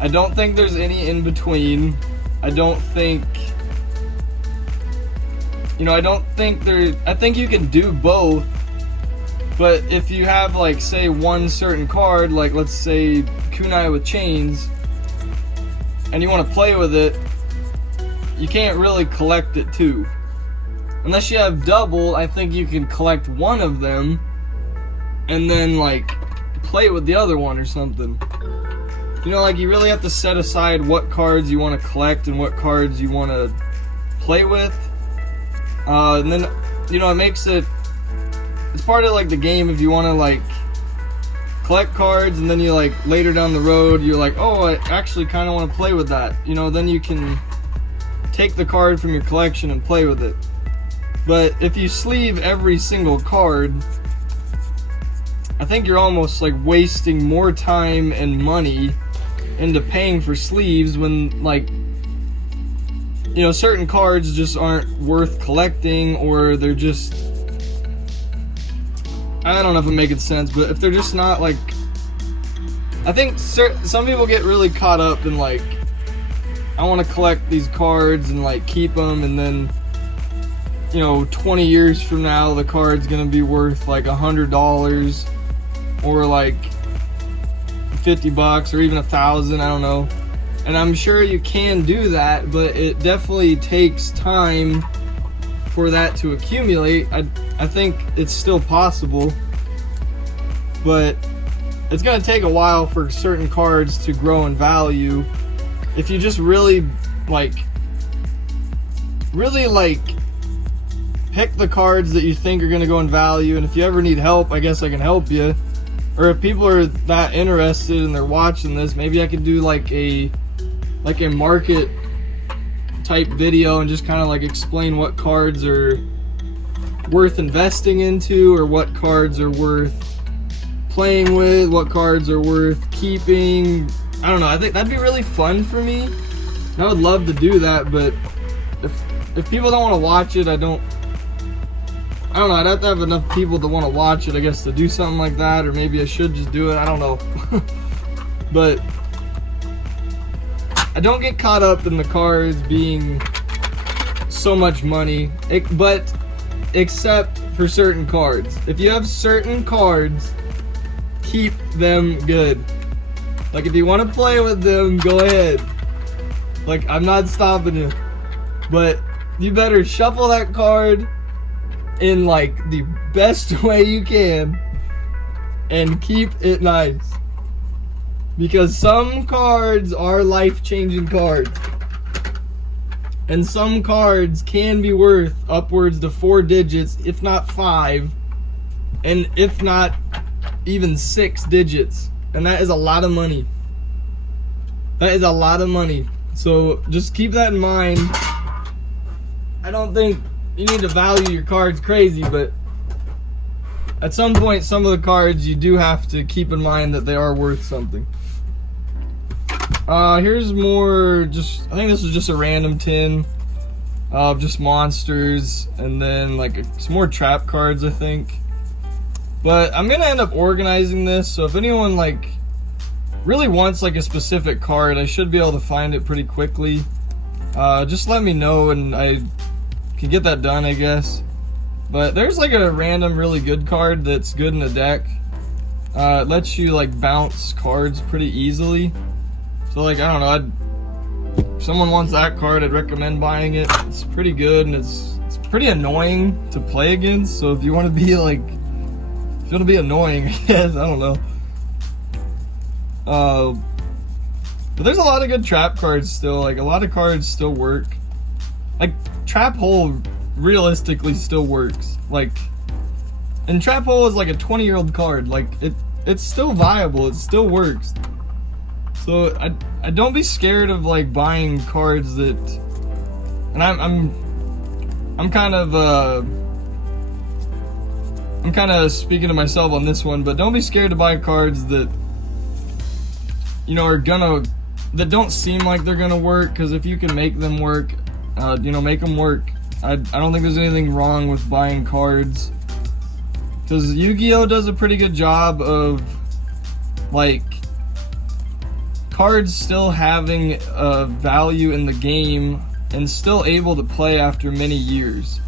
I don't think there's any in between. I think you can do both. But if you have like, say, one certain card, like let's say Kunai with chains, and you want to play with it, you can't really collect it too. Unless you have double, I think you can collect one of them and then like play with the other one or something. You know, like, you really have to set aside what cards you want to collect and what cards you want to play with. And then, you know, it's part of like the game if you want to like collect cards, and then you like later down the road you're like, oh, I actually kind of want to play with that. You know, then you can take the card from your collection and play with it. But if you sleeve every single card, I think you're almost like wasting more time and money into paying for sleeves when, like, you know, certain cards just aren't worth collecting, or they're just, I don't know if I'm making sense, but if they're just not like, I think some people get really caught up in like, I want to collect these cards and like keep them, and then, you know, 20 years from now the card's gonna be worth like $100 or like $50 or even $1,000, I don't know. And I'm sure you can do that, but it definitely takes time for that to accumulate. I think it's still possible, but it's gonna take a while for certain cards to grow in value. If you just really pick the cards that you think are going to go in value, and if you ever need help, I guess I can help you. Or if people are that interested and they're watching this, maybe I could do like a market type video and just kind of like explain what cards are worth investing into, or what cards are worth playing with, what cards are worth keeping. I don't know, I think that'd be really fun for me. I would love to do that, but if people don't want to watch it, I don't know, I'd have to have enough people that want to watch it, I guess, to do something like that, or maybe I should just do it, I don't know. But I don't get caught up in the cards being so much money, but except for certain cards. If you have certain cards, keep them good. Like, if you want to play with them, go ahead. Like, I'm not stopping you. But you better shuffle that card in, like, the best way you can and keep it nice. Because some cards are life-changing cards. And some cards can be worth upwards to 4 digits, if not 5, and if not even 6 digits. And that is a lot of money. That is a lot of money. So just keep that in mind. I don't think you need to value your cards crazy, but at some point, some of the cards you do have to keep in mind that they are worth something. Here's more, I think this was just a random tin of just monsters, and then like some more trap cards, I think. But I'm gonna end up organizing this, so if anyone like really wants like a specific card, I should be able to find it pretty quickly. Just let me know and I can get that done, I guess. But there's like a random really good card that's good in the deck. It lets you like bounce cards pretty easily. So like, I don't know, if someone wants that card, I'd recommend buying it. It's pretty good and it's pretty annoying to play against. So if you want to be like, if you want to be annoying, I guess, I don't know. But there's a lot of good trap cards still. Like a lot of cards still work. Like Trap Hole realistically still works. Like, and Trap Hole is like a 20-year-old card. Like it's still viable. It still works. So I don't be scared of like buying cards that, and I'm kind of speaking to myself on this one, but don't be scared to buy cards that, you know, that don't seem like they're gonna work, because if you can make them work, you know, make them work. I don't think there's anything wrong with buying cards, because YuGiOh does a pretty good job of like cards still having a value in the game and still able to play after many years.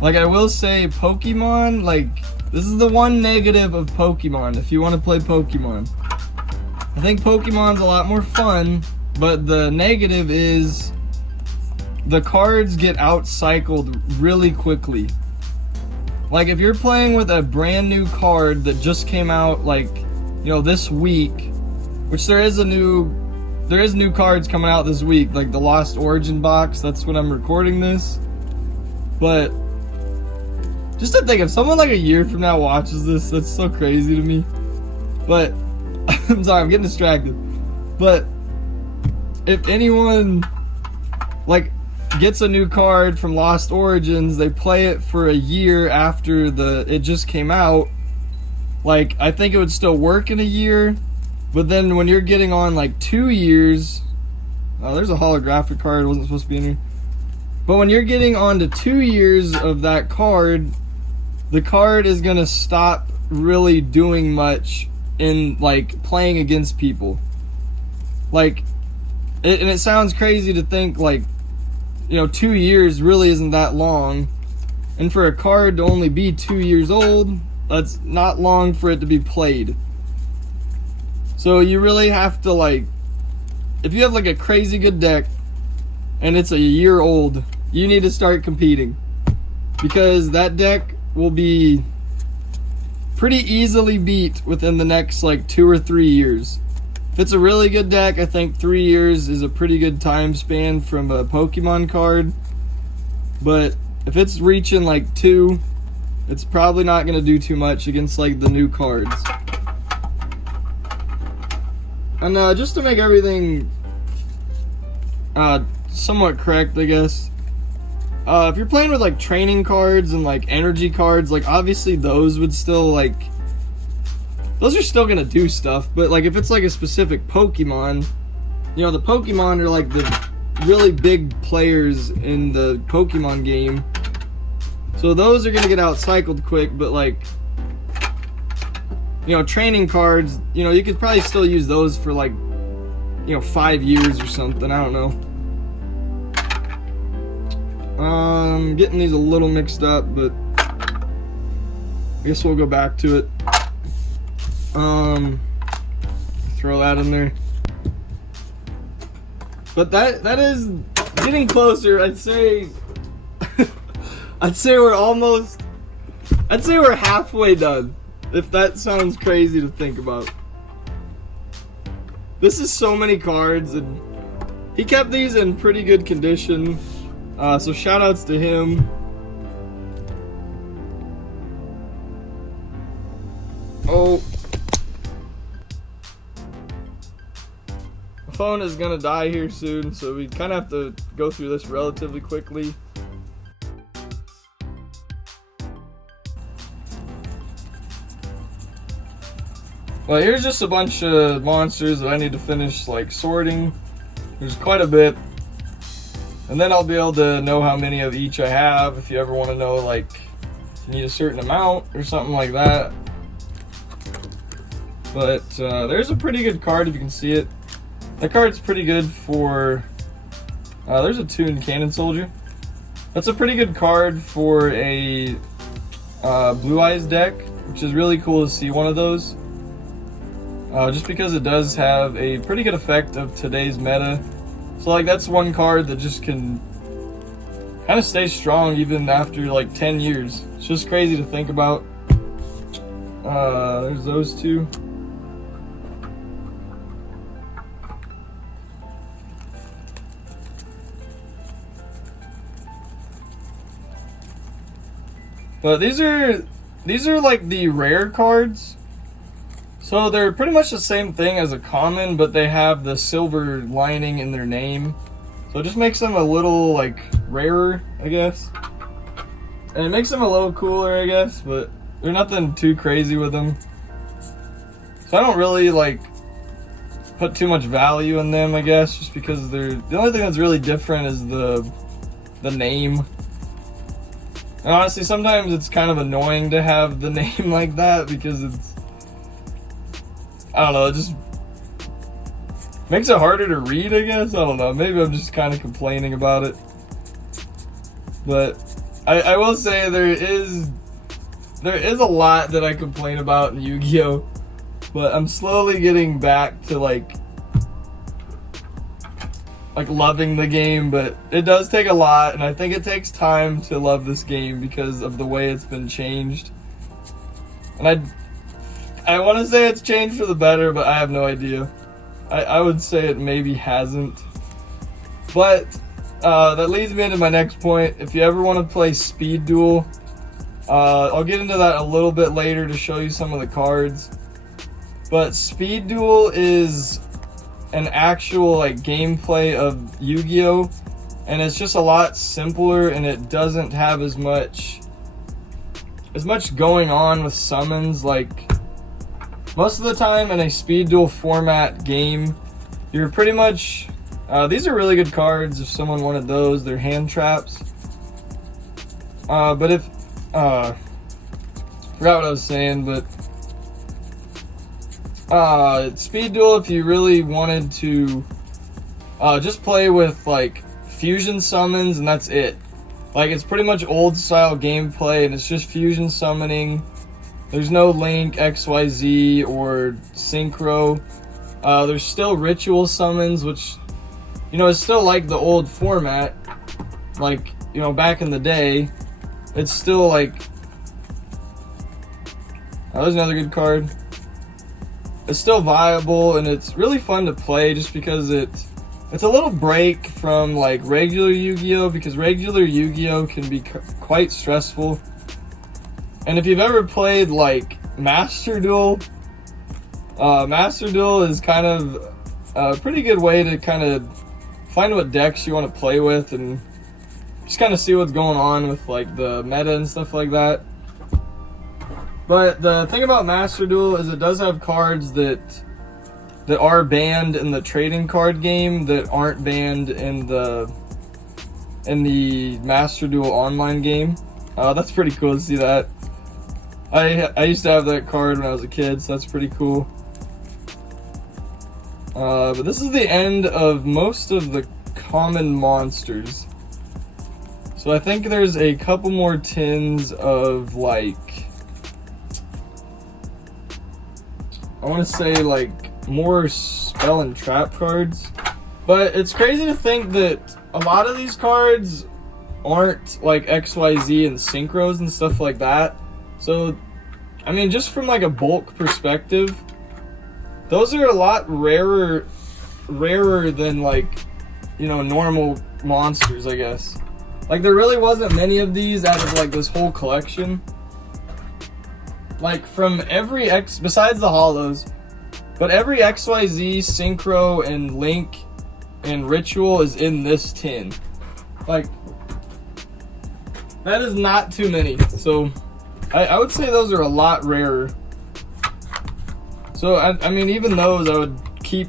Like I will say Pokemon, like this is the one negative of Pokemon if you want to play Pokemon. I think Pokemon's a lot more fun, but the negative is the cards get out-cycled really quickly. Like if you're playing with a brand new card that just came out like, you know, this week, which there is new cards coming out this week, like the Lost Origin box, that's when I'm recording this. But just to think, if someone like a year from now watches this, that's so crazy to me. But I'm sorry, I'm getting distracted. But if anyone like gets a new card from Lost Origins, they play it for a year after it just came out, like I think it would still work in a year. But then when you're getting on like 2 years, there's a holographic card, it wasn't supposed to be in here. But when you're getting on to 2 years of that card, the card is gonna stop really doing much in like playing against people. Like, and it sounds crazy to think like, you know, 2 years really isn't that long. And for a card to only be 2 years old, that's not long for it to be played. So you really have to like, if you have like a crazy good deck and it's a year old, you need to start competing, because that deck will be pretty easily beat within the next like 2 or 3 years. If it's a really good deck, I think 3 years is a pretty good time span from a Pokemon card. But if it's reaching like 2, it's probably not going to do too much against like the new cards. And just to make everything somewhat correct, I guess, if you're playing with like training cards and like energy cards, like obviously those would still like, those are still gonna do stuff. But like if it's like a specific Pokemon, you know, the Pokemon are like the really big players in the Pokemon game, so those are gonna get out-cycled quick. But like, you know, training cards, you know, you could probably still use those for like, you know, 5 years or something, I don't know. Getting these a little mixed up, but I guess we'll go back to it. Throw that in there. But that is getting closer. I'd say we're halfway done, if that sounds crazy to think about. This is so many cards, and he kept these in pretty good condition. So shout outs to him. Oh. My phone is gonna die here soon, so we kind of have to go through this relatively quickly. Well, here's just a bunch of monsters that I need to finish like sorting. There's quite a bit. And then I'll be able to know how many of each I have if you ever want to know, like, if you need a certain amount or something like that. But there's a pretty good card if you can see it. That card's pretty good for, there's a tuned cannon soldier. That's a pretty good card for a Blue Eyes deck, which is really cool to see one of those. Just because it does have a pretty good effect of today's meta. So like that's one card that just can kind of stay strong even after like 10 years. It's just crazy to think about. There's those two. But these are like the rare cards. So they're pretty much the same thing as a common, but they have the silver lining in their name. So it just makes them a little like rarer, I guess. And it makes them a little cooler, I guess, but they're nothing too crazy with them. So I don't really like put too much value in them, I guess, just because they're, the only thing that's really different is the name. And honestly, sometimes it's kind of annoying to have the name like that because it's, I don't know, it just makes it harder to read, I guess. I don't know, maybe I'm just kind of complaining about it. But I will say there is a lot that I complain about in Yu-Gi-Oh! But I'm slowly getting back to like loving the game, but it does take a lot, and I think it takes time to love this game because of the way it's been changed. And I want to say it's changed for the better, but I have no idea. I would say it maybe hasn't. But that leads me into my next point. If you ever want to play Speed Duel, I'll get into that a little bit later to show you some of the cards. But Speed Duel is an actual like gameplay of Yu-Gi-Oh! And it's just a lot simpler, and it doesn't have as much going on with summons. Like most of the time in a Speed Duel format game, you're pretty much these are really good cards if someone wanted those. They're hand traps. But if forgot what I was saying, but Speed Duel, if you really wanted to just play with like fusion summons and that's it. Like it's pretty much old style gameplay, and it's just fusion summoning. There's no Link, XYZ, or Synchro. There's still ritual summons, which, you know, is still like the old format. Like, you know, back in the day, it's still like... Oh, there's another good card. It's still viable, and it's really fun to play just because it's a little break from like regular Yu-Gi-Oh! Because regular Yu-Gi-Oh! Can be quite stressful. And if you've ever played like Master Duel, Master Duel is kind of a pretty good way to kind of find what decks you want to play with and just kind of see what's going on with like the meta and stuff like that. But the thing about Master Duel is it does have cards that are banned in the trading card game that aren't banned in the Master Duel online game. That's pretty cool to see that. I used to have that card when I was a kid, so that's pretty cool. But this is the end of most of the common monsters. So I think there's a couple more tins of like, I want to say like more spell and trap cards. But it's crazy to think that a lot of these cards aren't like XYZ and synchros and stuff like that. So, I mean, just from like a bulk perspective, those are a lot rarer than like you know, normal monsters, I guess. Like, there really wasn't many of these out of, like, this whole collection. Like, from every besides the holos, but every XYZ, Synchro, and Link, and Ritual is in this tin. Like, that is not too many. So, I would say those are a lot rarer. So, I mean, even those I would keep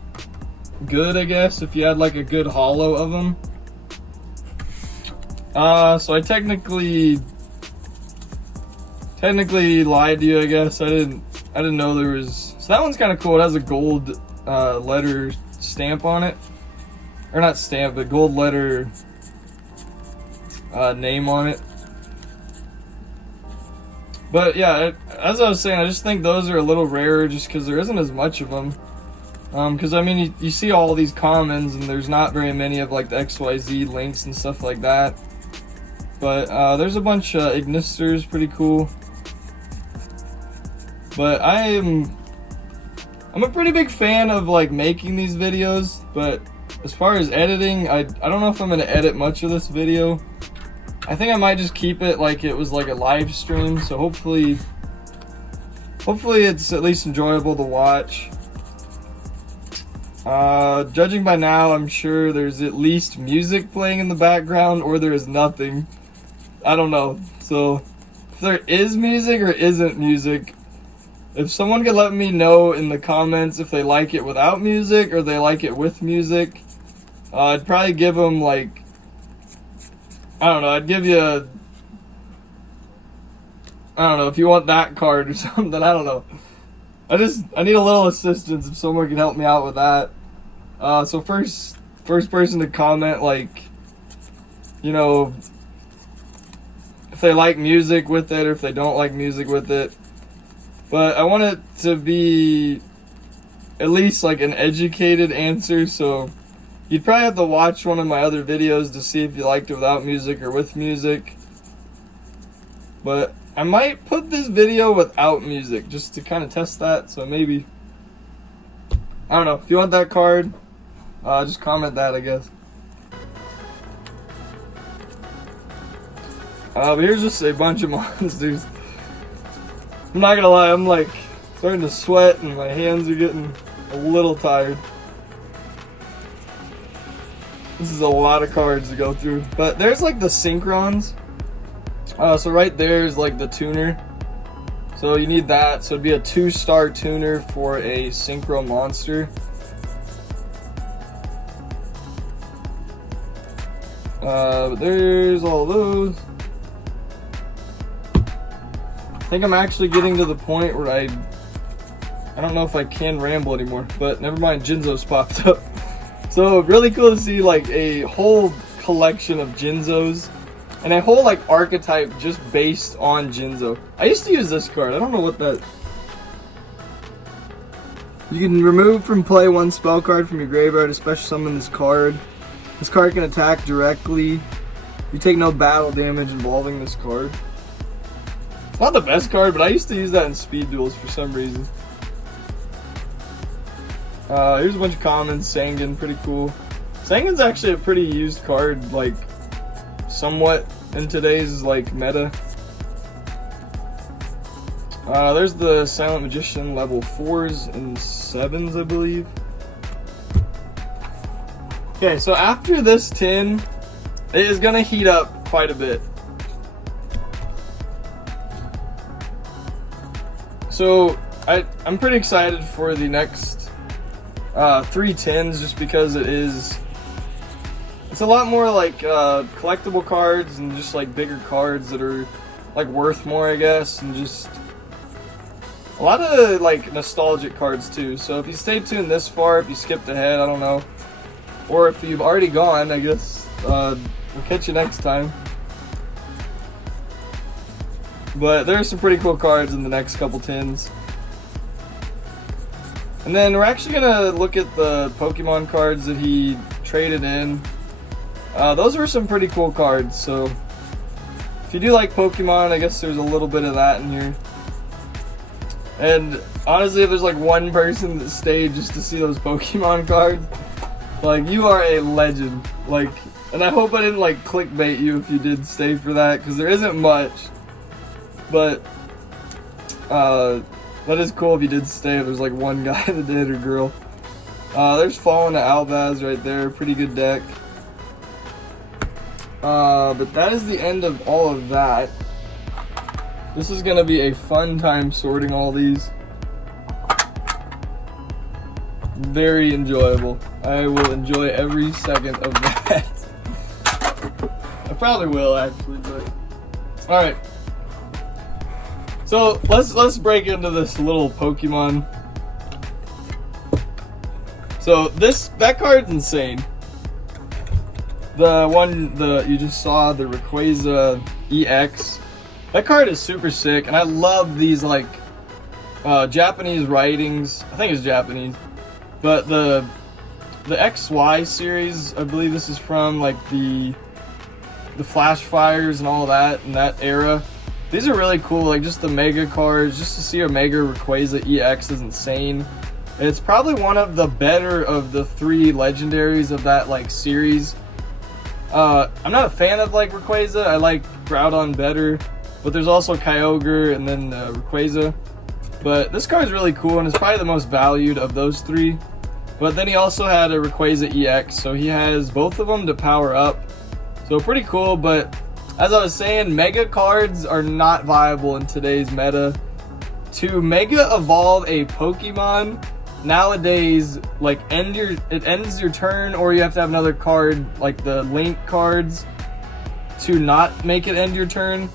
good, I guess, if you had, like, a good holo of them. So I technically lied to you, I guess. I didn't know there was. So that one's kind of cool. It has a gold letter stamp on it, or not stamp, but gold letter name on it. But yeah, as I was saying, I just think those are a little rarer, just because there isn't as much of them. Because I mean, you see all these commons, and there's not very many of like the XYZ links and stuff like that. But there's a bunch of Ignisters, pretty cool. But I'm a pretty big fan of like making these videos, but as far as editing, I don't know if I'm gonna edit much of this video. I think I might just keep it like it was like a live stream, so hopefully it's at least enjoyable to watch. Judging by now, I'm sure there's at least music playing in the background, or there is nothing. I don't know. So, if there is music or isn't music, if someone could let me know in the comments if they like it without music or they like it with music, I'd probably give them like, I don't know, I'd give you a, I don't know, if you want that card or something, I don't know. I need a little assistance if someone can help me out with that. So first person to comment, like, you know, if they like music with it or if they don't like music with it. But I want it to be at least like an educated answer, so you'd probably have to watch one of my other videos to see if you liked it without music or with music. But I might put this video without music just to kind of test that, so maybe, I don't know, if you want that card, just comment that, I guess. But here's just a bunch of monsters. I'm not gonna lie, I'm like starting to sweat and my hands are getting a little tired. This is a lot of cards to go through. But there's like the Synchrons. So right there is like the tuner. So you need that. So it'd be a 2-star tuner for a Synchro monster. But there's all those. I think I'm actually getting to the point where I don't know if I can ramble anymore, but never mind, Jinzo's popped up. So really cool to see like a whole collection of Jinzos and a whole like archetype just based on Jinzo. I used to use this card. I don't know what that. You can remove from play 1 spell card from your graveyard, especially summon this card. This card can attack directly. You take no battle damage involving this card. It's not the best card, but I used to use that in speed duels for some reason. Here's a bunch of commons. Sangan, pretty cool. Sangan's actually a pretty used card, like, somewhat in today's, like, meta. There's the Silent Magician, level 4s and 7s, I believe. Okay, so after this tin, it is gonna heat up quite a bit. So, I'm pretty excited for the next 3 tins just because it's a lot more like collectible cards and just like bigger cards that are like worth more, I guess, and just a lot of like nostalgic cards too. So if you stay tuned this far, if you skipped ahead, I don't know, or if you've already gone, I guess we'll catch you next time. But there's some pretty cool cards in the next couple tins. And then we're actually gonna look at the Pokemon cards that he traded in. Those were some pretty cool cards, so if you do like Pokemon, I guess there's a little bit of that in here. And honestly, if there's like one person that stayed just to see those Pokemon cards, Like, you are a legend. Like, and I hope I didn't like clickbait you if you did stay for that, because there isn't much. But that is cool if you did stay. There's like one guy that did, or girl. There's Fallen to Albaz right there. Pretty good deck. But that is the end of all of that. This is gonna be a fun time sorting all these. Very enjoyable. I will enjoy every second of that. I probably will actually, but alright. So let's break into this little Pokemon. So that card's insane. The one you just saw, the Rayquaza EX. That card is super sick, and I love these like Japanese writings. I think it's Japanese. But the XY series, I believe this is from like the Flash Fires and all that in that era. These are really cool, like just the Mega cards. Just to see a Mega Rayquaza EX is insane. It's probably one of the better of the 3 legendaries of that like series. I'm not a fan of like Rayquaza. I like Groudon better, but there's also Kyogre and then Rayquaza. But this card is really cool, and it's probably the most valued of those 3. But then he also had a Rayquaza EX, so he has both of them to power up. So pretty cool, but as I was saying, Mega cards are not viable in today's meta. To Mega evolve a Pokemon nowadays, like it ends your turn, or you have to have another card, like the Link cards, to not make it end your turn.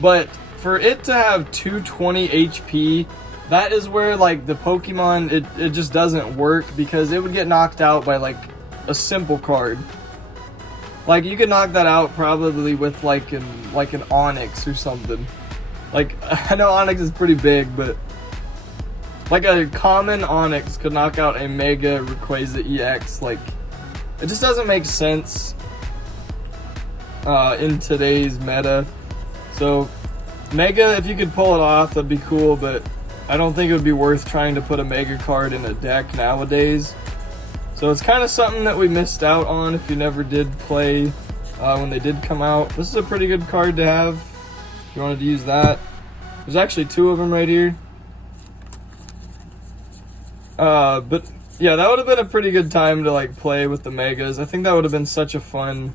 But for it to have 220 HP, that is where like the Pokemon, it just doesn't work, because it would get knocked out by like a simple card. Like you could knock that out probably with like an Onix or something. Like I know Onix is pretty big, but like a common Onix could knock out a Mega Rayquaza EX. Like it just doesn't make sense in today's meta. So Mega, if you could pull it off, that'd be cool, but I don't think it would be worth trying to put a Mega card in a deck nowadays. So it's kind of something that we missed out on if you never did play when they did come out. This is a pretty good card to have if you wanted to use that. There's actually 2 of them right here. But yeah, that would have been a pretty good time to like play with the Megas. I think that would have been such a fun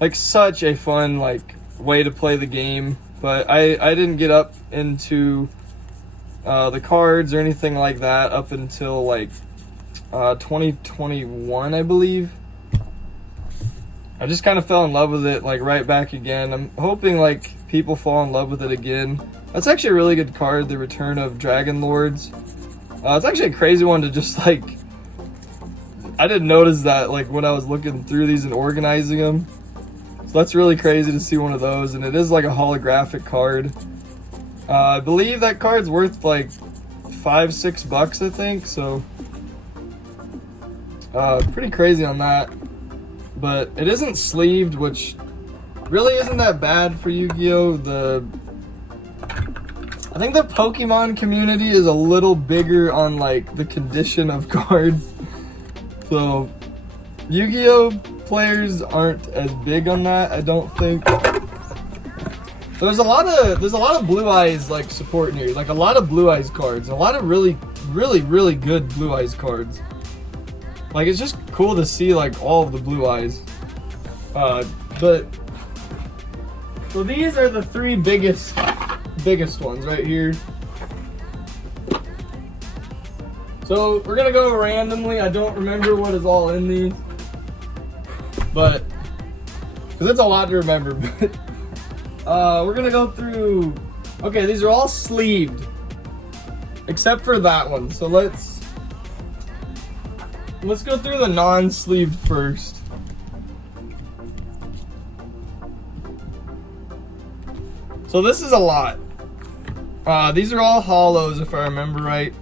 like way to play the game. But I didn't get up into the cards or anything like that up until like 2021, I believe. I just kind of fell in love with it like right back again. I'm hoping like people fall in love with it again. That's actually a really good card, the Return of Dragon Lords. It's actually a crazy one to just like, I didn't notice that like when I was looking through these and organizing them. So that's really crazy to see one of those, and it is like a holographic card. I believe that card's worth like $5-6, I think, so pretty crazy on that. But it isn't sleeved, which really isn't that bad for YuGiOh. I think the Pokemon community is a little bigger on like the condition of cards. So YuGiOh players aren't as big on that, I don't think. There's a lot of Blue Eyes like support in here, like a lot of Blue Eyes cards, a lot of really good Blue Eyes cards. Like it's just cool to see like all of the Blue Eyes. But so these are the 3 biggest ones right here. So we're gonna go randomly. I don't remember what is all in these, but because it's a lot to remember. But we're gonna go through. Okay, these are all sleeved except for that one. So let's go through the non-sleeved first. So this is a lot. These are all hollows if I remember right.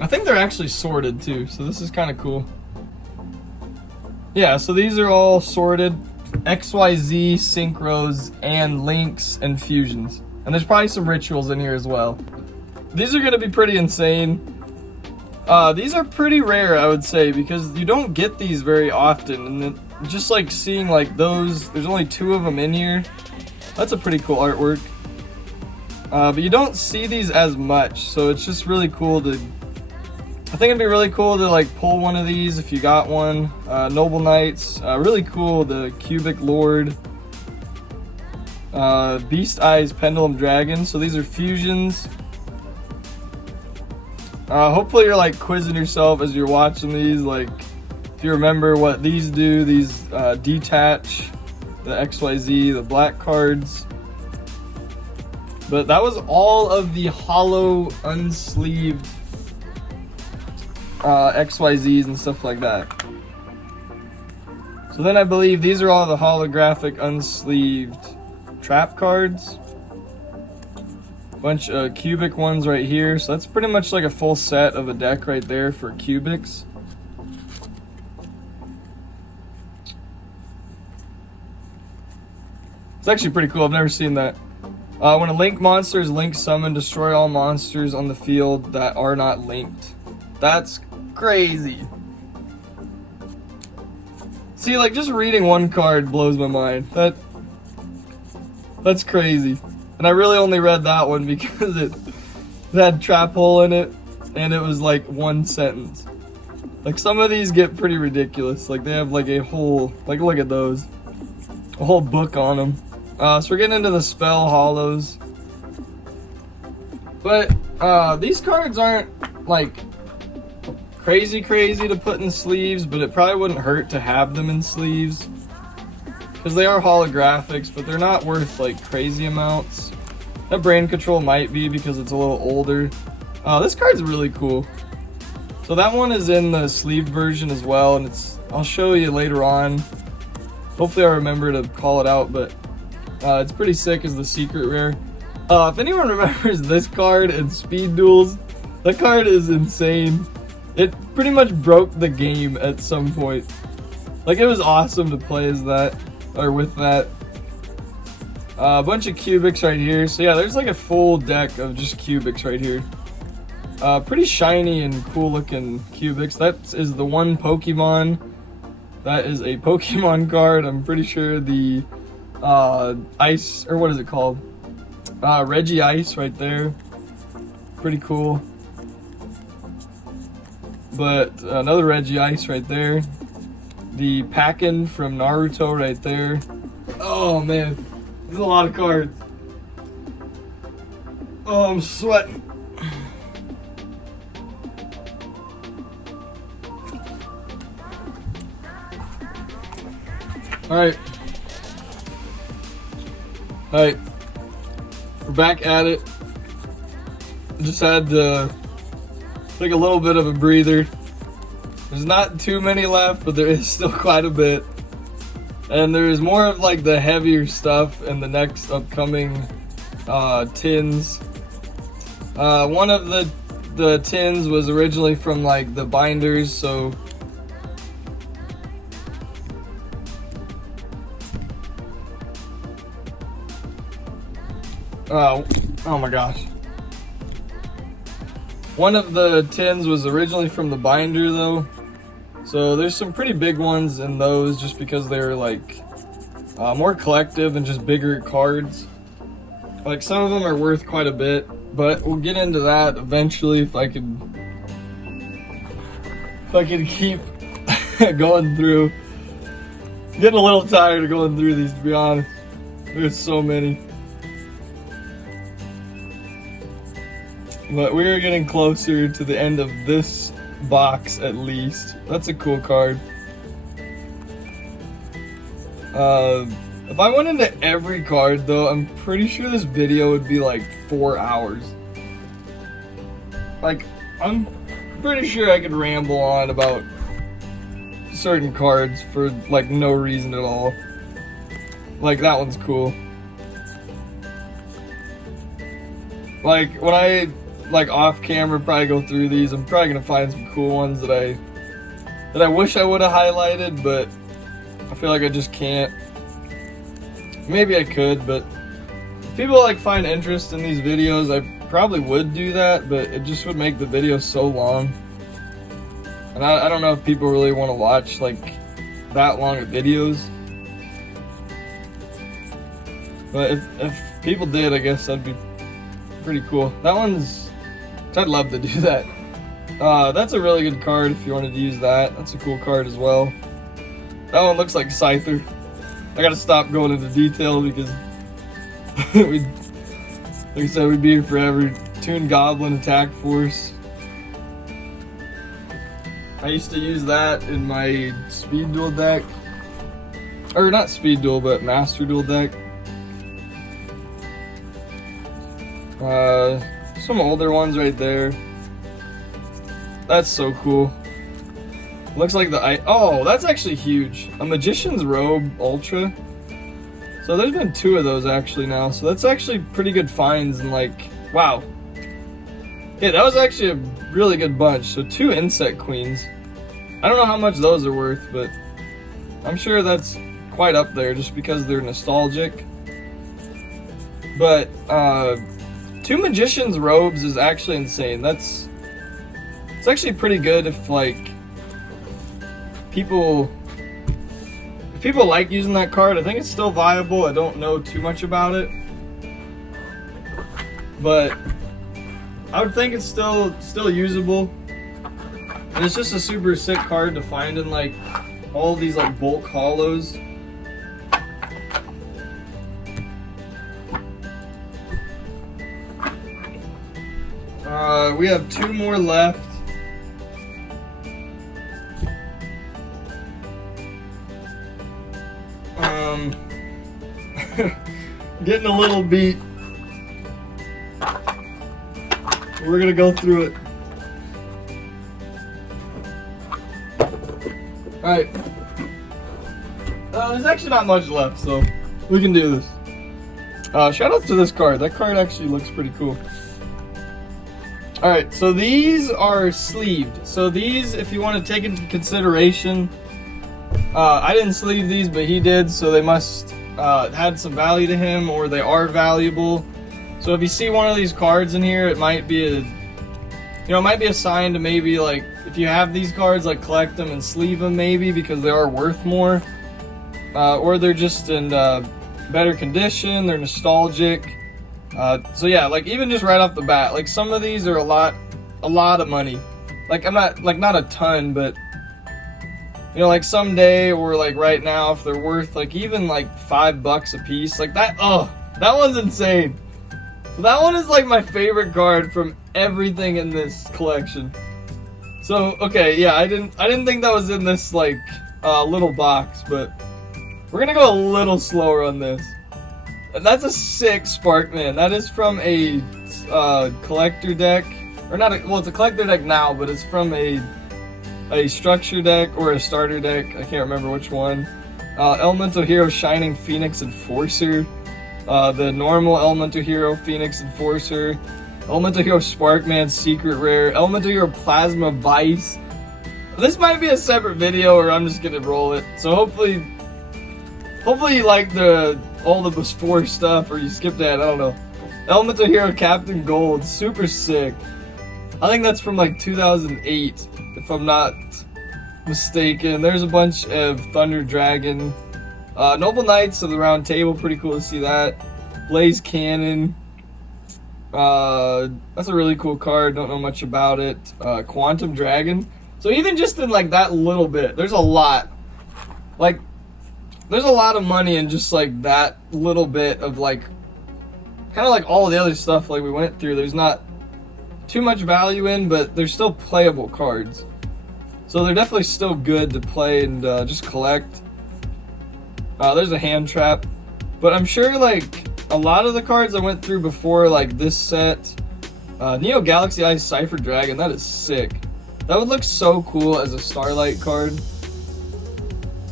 I think they're actually sorted too, so this is kind of cool. Yeah, so these are all sorted. XYZ, Synchros, and Links, and Fusions. And there's probably some Rituals in here as well. These are going to be pretty insane. These are pretty rare, I would say, because you don't get these very often, and then just like seeing like those, there's only 2 of them in here. That's a pretty cool artwork. But you don't see these as much, so it's just really cool to, I think it'd be really cool to like pull one of these if you got one. Noble Knights, really cool, the Cubic Lord. Beast Eyes Pendulum Dragon, so these are fusions. Hopefully you're like quizzing yourself as you're watching these, like if you remember what these do. These detach, the XYZ, the black cards. But that was all of the hollow unsleeved XYZs and stuff like that. So then I believe these are all the holographic unsleeved trap cards. Bunch of cubic ones right here, so that's pretty much like a full set of a deck right there for cubics. It's actually pretty cool, I've never seen that. When a link monster is link summoned, destroy all monsters on the field that are not linked. That's crazy. See, like just reading one card blows my mind. That's crazy. And I really only read that one because it had trap hole in it, and it was like one sentence. Like some of these get pretty ridiculous. Like they have like a whole, like look at those, a whole book on them. So we're getting into the spell hollows. But these cards aren't like crazy to put in sleeves, but it probably wouldn't hurt to have them in sleeves. Because they are holographics, but they're not worth like crazy amounts. That brain control might be because it's a little older. This card's really cool. So that one is in the sleeved version as well, and I'll show you later on. Hopefully I remember to call it out, but it's pretty sick as the secret rare. If anyone remembers this card in Speed Duels, that card is insane. It pretty much broke the game at some point. Like it was awesome to play as that, or with that. A bunch of cubics right here. So yeah, there's like a full deck of just cubics right here. Pretty shiny and cool looking cubics. That is the one Pokemon. That is a Pokemon card. I'm pretty sure the ice, or what is it called? Reggie Ice right there. Pretty cool. But another Reggie Ice right there. The Packen from Naruto right there. Oh man, there's a lot of cards. Oh, I'm sweating. Alright. Alright. We're back at it. Just had to take a little bit of a breather. There's not too many left, but there is still quite a bit. And there's more of like the heavier stuff in the next upcoming tins. One of the tins was originally from like the binders, so oh my gosh. One of the tins was originally from the binder though. So there's some pretty big ones in those just because they're like more collective and just bigger cards. Like some of them are worth quite a bit, but we'll get into that eventually if I could keep going through. I'm getting a little tired of going through these, to be honest. There's so many. But we're getting closer to the end of this box at least. That's a cool card. If I went into every card though, I'm pretty sure this video would be like 4 hours. Like, I'm pretty sure I could ramble on about certain cards for like no reason at all. Like that one's cool. Like when I off camera probably go through these, I'm probably gonna find some cool ones that I wish I would have highlighted, but I feel like I just can't. Maybe I could, but if people like find interest in these videos, I probably would do that, but it just would make the video so long. And I don't know if people really want to watch like that long of videos. But if people did, I guess that'd be pretty cool. That one's, I'd love to do that. That's a really good card if you wanted to use that. That's a cool card as well. That one looks like Scyther. I gotta stop going into detail because like I said, we'd be here forever. Toon Goblin Attack Force. I used to use that in my Speed Duel deck. Or not Speed Duel, but Master Duel deck. Some older ones right there. That's so cool. Looks like oh, that's actually huge. A Magician's Robe Ultra. So there's been 2 of those actually now. So that's actually pretty good finds and like, wow. Yeah, that was actually a really good bunch. So 2 Insect Queens. I don't know how much those are worth, but I'm sure that's quite up there just because they're nostalgic. But 2 Magician's Robes is actually insane. It's actually pretty good if like if people like using that card. I think it's still viable. I don't know too much about it, but I would think it's still usable. And it's just a super sick card to find in like all these like bulk hollows. We have 2 more left. Getting a little beat. We're gonna go through it. Alright. There's actually not much left, so we can do this. Shout out to this card. That card actually looks pretty cool. Alright, so these are sleeved. So these, if you want to take into consideration, I didn't sleeve these, but he did, so they must had some value to him, or they are valuable. So if you see one of these cards in here, it might be it might be a sign to maybe like, if you have these cards, like collect them and sleeve them maybe, because they are worth more. Or they're just in better condition, they're nostalgic. So yeah, like even just right off the bat, like some of these are a lot of money. Like I'm not a ton, but you know, like someday or like right now, if they're worth like even like $5 a piece, like that. Oh, that one's insane. So that one is like my favorite card from everything in this collection. So okay, yeah, I didn't think that was in this like little box, but we're gonna go a little slower on this. And that's a sick Sparkman. That is from a collector deck, or not? Well, it's a collector deck now, but it's from a structure deck or a starter deck. I can't remember which one. Elemental Hero Shining Phoenix Enforcer, the normal Elemental Hero Phoenix Enforcer, Elemental Hero Sparkman Secret Rare, Elemental Hero Plasma Vice. This might be a separate video, or I'm just gonna roll it. So hopefully you like all the before stuff, or you skip that. I don't know. Elemental Hero Captain Gold, super sick. I think that's from like 2008, if I'm not mistaken. There's a bunch of Thunder Dragon, Noble Knights of the Round Table, pretty cool to see that. Blaze Cannon, that's a really cool card, don't know much about it. Quantum Dragon. So even just in like that little bit, there's a lot. Like, there's a lot of money in just like that little bit of like, kind of like all the other stuff like we went through. There's not too much value in, but they're still playable cards. So they're definitely still good to play and just collect. There's a Hand Trap. But I'm sure like a lot of the cards I went through before, like this set, Neo Galaxy Eyes Cypher Dragon, that is sick. That would look so cool as a Starlight card.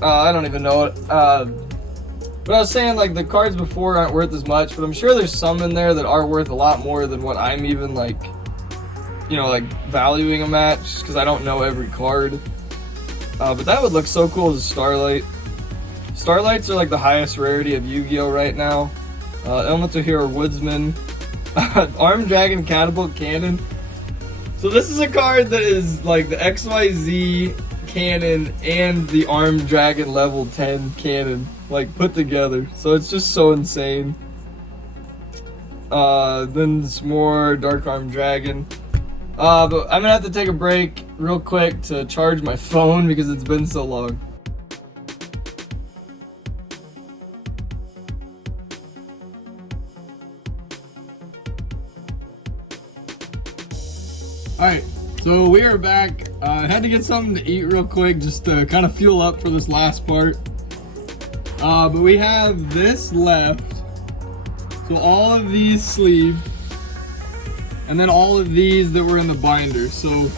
I don't even know it. But I was saying like the cards before aren't worth as much, but I'm sure there's some in there that are worth a lot more than what I'm even like, you know, like valuing them at, just because I don't know every card. But that would look so cool as a Starlight. Starlights are like the highest rarity of YuGiOh right now. Elemental Hero Woodsman, Armed Dragon Catapult Cannon. So this is a card that is like the XYZ cannon and the Armed Dragon level 10 cannon like put together. So it's just so insane. Then some more Dark Armed Dragon. But I'm gonna have to take a break real quick to charge my phone because it's been so long. Alright, so we are back. I had to get something to eat real quick just to kind of fuel up for this last part. But we have this left. So all of these sleeve. And then all of these that were in the binder. So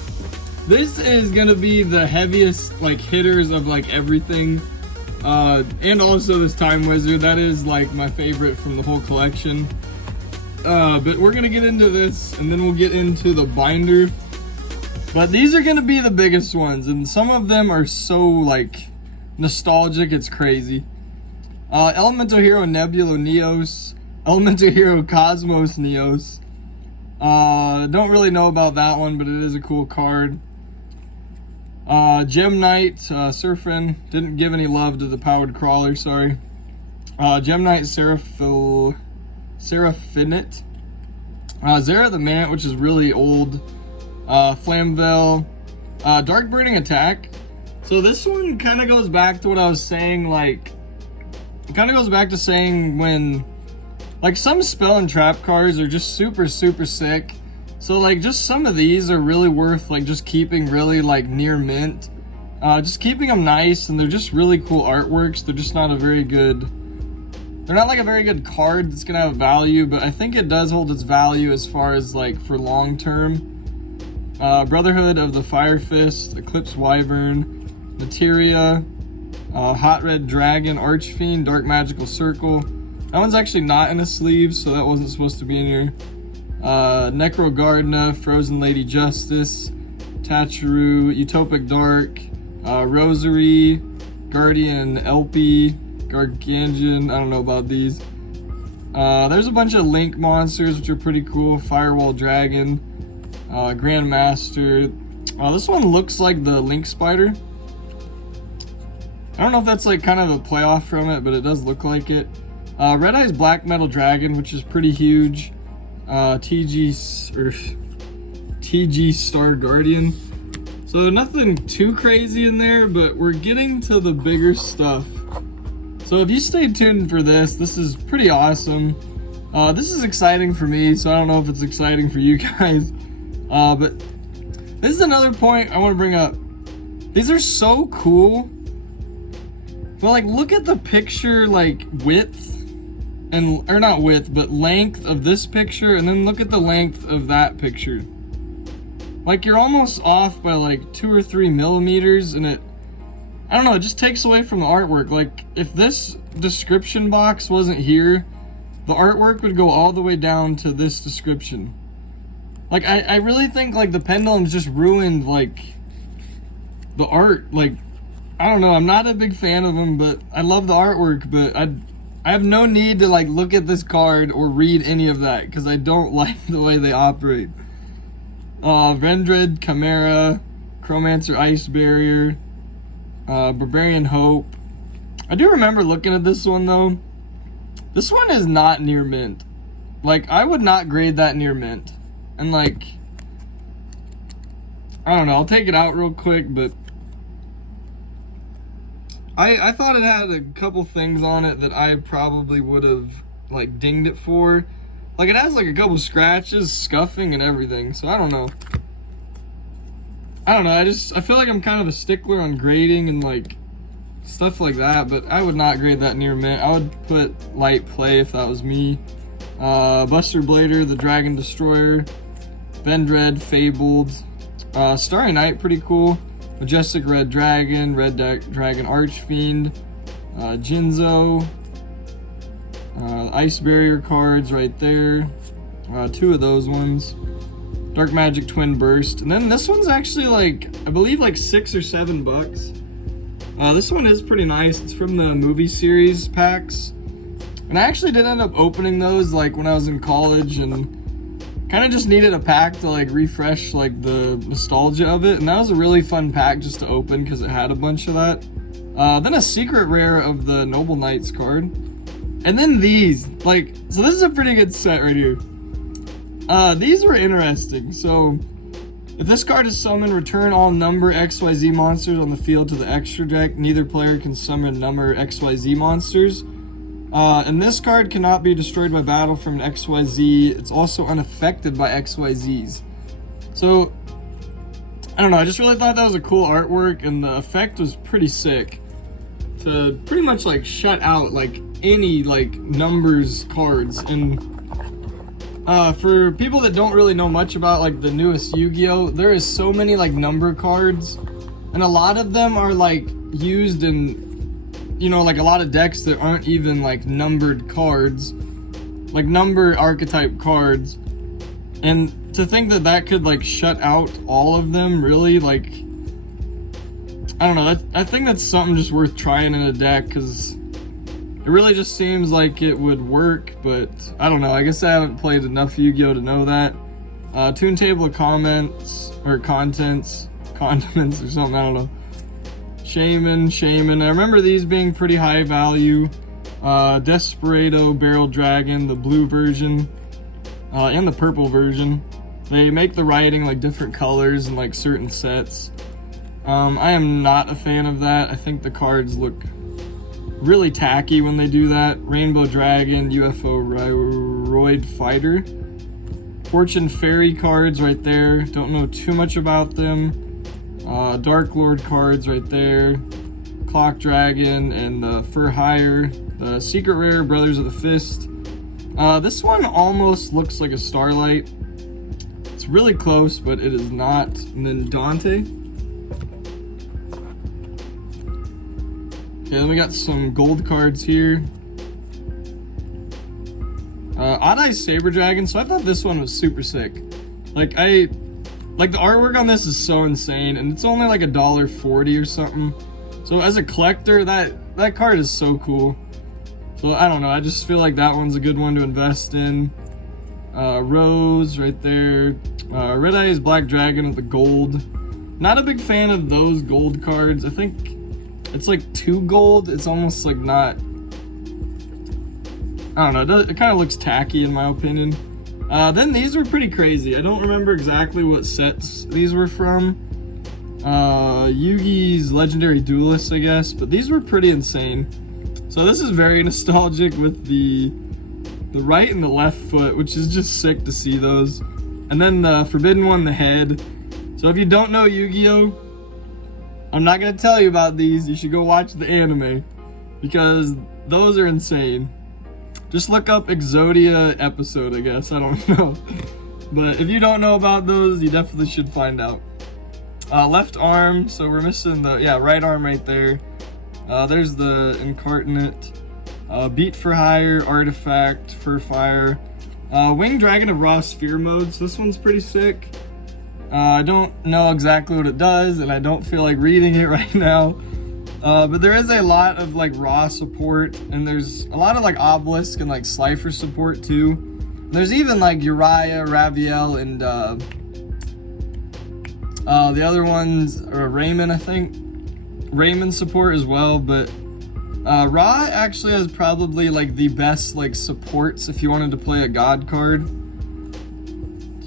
this is gonna be the heaviest like hitters of like everything. And also this Time Wizard. That is like my favorite from the whole collection. But we're gonna get into this and then we'll get into the binder. But these are gonna be the biggest ones, and some of them are so like nostalgic, it's crazy. Elemental Hero Nebula Neos, Elemental Hero Cosmos Neos. Don't really know about that one, but it is a cool card. Gem Knight Surfin, didn't give any love to the Powered Crawler, sorry. Gem Knight Seraphinate. Zera the Mant, which is really old. Flamvell. Dark Burning Attack. So this one kind of goes back to what I was saying, like, it kind of goes back to saying when, like, some spell and trap cards are just super sick. So, like, just some of these are really worth, like, just keeping really, like, near mint. Just keeping them nice, and they're just really cool artworks. They're just not a very good... They're not, like, a very good card that's gonna have value, but I think it does hold its value as far as, like, for long term. Brotherhood of the Fire Fist, Eclipse Wyvern, Materia, Hot Red Dragon, Archfiend, Dark Magical Circle. That one's actually not in a sleeve, so that wasn't supposed to be in here. Necro Gardna, Frozen Lady Justice, Tachiru, Utopic Dark, Rosary, Guardian Elpie, Gargantuan, I don't know about these. There's a bunch of Link monsters, which are pretty cool. Firewall Dragon, Grandmaster. This one looks like the Link Spider. I don't know if that's like kind of a playoff from it, but it does look like it. Red Eyes Black Metal Dragon, which is pretty huge. TG Star Guardian. So nothing too crazy in there, but we're getting to the bigger stuff. So if you stay tuned for this, this is pretty awesome. This is exciting for me, so I don't know if it's exciting for you guys. But this is another point I want to bring up. These are so cool. But like, look at the picture, like width, and or not width, but length of this picture, and then look at the length of that picture. Like, you're almost off by like 2 or 3 millimeters, and it, I don't know, it just takes away from the artwork. Like, if this description box wasn't here, the artwork would go all the way down to this description. Like, I really think, like, the pendulums just ruined, like, the art. Like, I don't know, I'm not a big fan of them, but I love the artwork, but I have no need to, like, look at this card or read any of that, because I don't like the way they operate. Vendred, Chimera, Chromancer Ice Barrier, Barbarian Hope. I do remember looking at this one, though. This one is not near mint. Like, I would not grade that near mint. And like, I don't know, I'll take it out real quick, but I thought it had a couple things on it that I probably would have like dinged it for. Like, it has like a couple scratches, scuffing, and everything, so I don't know. I feel like I'm kind of a stickler on grading and like stuff like that, but I would not grade that near mint. I would put light play if that was me. Buster Blader, the Dragon Destroyer, Vendred, Fabled, Starry Night, pretty cool. Majestic Red Dragon, Dragon Archfiend, Jinzo, Ice Barrier cards right there. 2 of those ones. Dark Magic Twin Burst. And then this one's actually like, I believe like $6 or $7. This one is pretty nice. It's from the movie series packs. And I actually did end up opening those like when I was in college and kind of just needed a pack to like refresh like the nostalgia of it, and that was a really fun pack just to open because it had a bunch of that. Then a secret rare of the Noble Knights card, and then these, like, so this is a pretty good set right here. These were interesting. So if this card is summoned, return all number XYZ monsters on the field to the extra deck. Neither player can summon number XYZ monsters. And this card cannot be destroyed by battle from an XYZ. It's also unaffected by XYZs. So, I don't know, I just really thought that was a cool artwork, and the effect was pretty sick. To pretty much like shut out like any like numbers cards. And for people that don't really know much about like the newest Yu-Gi-Oh, there is so many like number cards, and a lot of them are like used in, you know, like a lot of decks that aren't even like numbered cards, like number archetype cards. And to think that that could like shut out all of them, really, like, I don't know, I think that's something just worth trying in a deck, because it really just seems like it would work, but I don't know. I guess I haven't played enough Yu-Gi-Oh to know that. Tune table of comments, or contents, condiments or something, I don't know. Shaman. I remember these being pretty high value. Desperado, Barrel Dragon, the blue version, and the purple version. They make the writing like different colors and like certain sets. I am not a fan of that. I think the cards look really tacky when they do that. Rainbow Dragon, UFO Roid Fighter. Fortune Fairy cards right there. Don't know too much about them. Dark Lord cards right there. Clock Dragon and the For Hire. The Secret Rare, Brothers of the Fist. This one almost looks like a Starlight. It's really close, but it is not. And then Dante. Okay, then we got some gold cards here. Odd Eye Saber Dragon. So I thought this one was super sick. Like the artwork on this is so insane, and it's only like $1.40 or something. So as a collector, that card is so cool. So I don't know, I just feel like that one's a good one to invest in. Rose right there. Red Eyes Black Dragon with the gold. Not a big fan of those gold cards. I think it's like too gold. It's almost like not, I don't know, it kind of looks tacky in my opinion. Then these were pretty crazy. I don't remember exactly what sets these were from. Yugi's Legendary Duelists, I guess, but these were pretty insane. So this is very nostalgic with the right and the left foot, which is just sick to see those. And then the Forbidden one, the head. So if you don't know Yu-Gi-Oh, I'm not gonna tell you about these. You should go watch the anime, because those are insane. Just look up Exodia episode, I guess. I don't know. But if you don't know about those, you definitely should find out. Left arm, so we're missing the, right arm right there. There's the Incarnate. Beat for Hire, Artifact, for Fire. Winged Dragon of Raw Sphere Mode, so this one's pretty sick. I don't know exactly what it does, and I don't feel like reading it right now. But there is a lot of like raw support, and there's a lot of like Obelisk and like Slifer support too. There's even like Uriah, Raviel, and the other ones are Raymond, I think. Raymond support as well, but Ra actually has probably like the best like supports if you wanted to play a god card.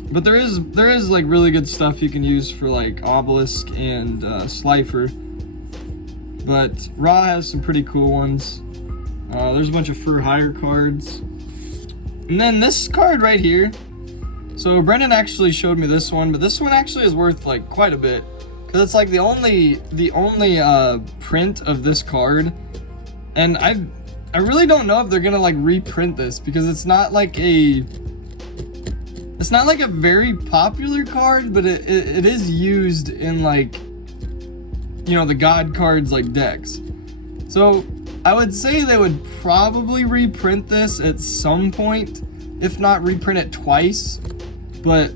But there is like really good stuff you can use for like Obelisk and Slifer. But Ra has some pretty cool ones. There's a bunch of For Hire cards. And then this card right here. So Brendon actually showed me this one, but this one actually is worth like quite a bit, because it's like the only print of this card. And I really don't know if they're gonna like reprint this, because it's not like a very popular card, but it is used in like, you know, the god cards like decks. So I would say they would probably reprint this at some point, if not reprint it twice. But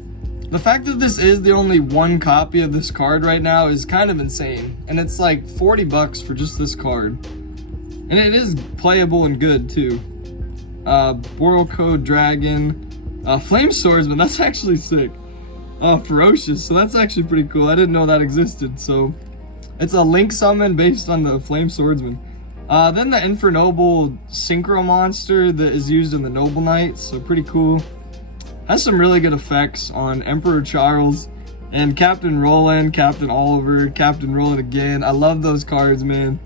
the fact that this is the only one copy of this card right now is kind of insane. And it's like $40 for just this card. And it is playable and good too. Boral Code Dragon, Flame Swordsman, that's actually sick. Ferocious, so that's actually pretty cool. I didn't know that existed, so it's a Link summon based on the Flame Swordsman. Then the Infernoble Synchro monster that is used in the Noble Knights, so pretty cool. Has some really good effects on Emperor Charles and Captain Roland, Captain Oliver, Captain Roland again. I love those cards, man.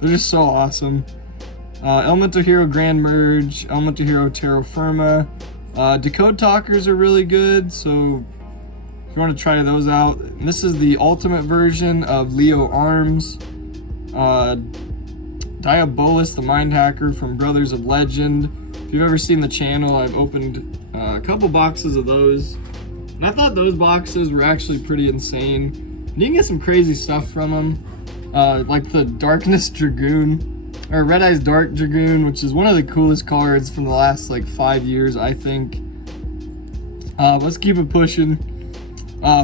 They're just so awesome. Elemental Hero Grand Merge, Elemental Hero Terra Firma. Decode Talkers are really good, so if you want to try those out. And this is the ultimate version of Leo Arms. Diabolus, the Mind Hacker from Brothers of Legend. If you've ever seen the channel, I've opened a couple boxes of those. And I thought those boxes were actually pretty insane. And you can get some crazy stuff from them. Like the Darkness Dragoon, or Red Eyes Dark Dragoon, which is one of the coolest cards from the last like 5 years, I think. Let's keep it pushing.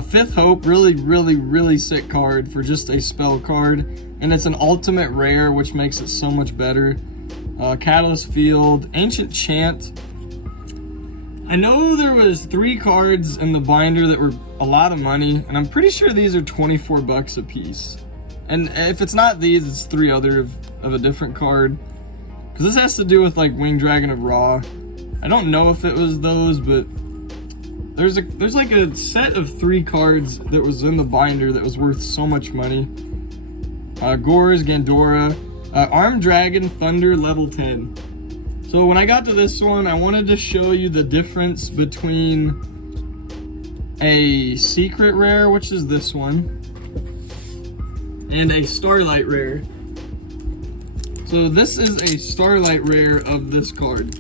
Fifth Hope, really sick card for just a spell card. And it's an ultimate rare, which makes it so much better. Catalyst Field, Ancient Chant. I know there was 3 cards in the binder that were a lot of money, and I'm pretty sure these are 24 bucks a piece. And if it's not these, it's 3 other of a different card. Because this has to do with like Winged Dragon of Ra. I don't know if it was those, but there's like a set of 3 cards that was in the binder that was worth so much money. Gores, Gandora, Armed Dragon, Thunder, level 10. So when I got to this one, I wanted to show you the difference between a secret rare, which is this one, and a Starlight rare. So this is a Starlight rare of this card.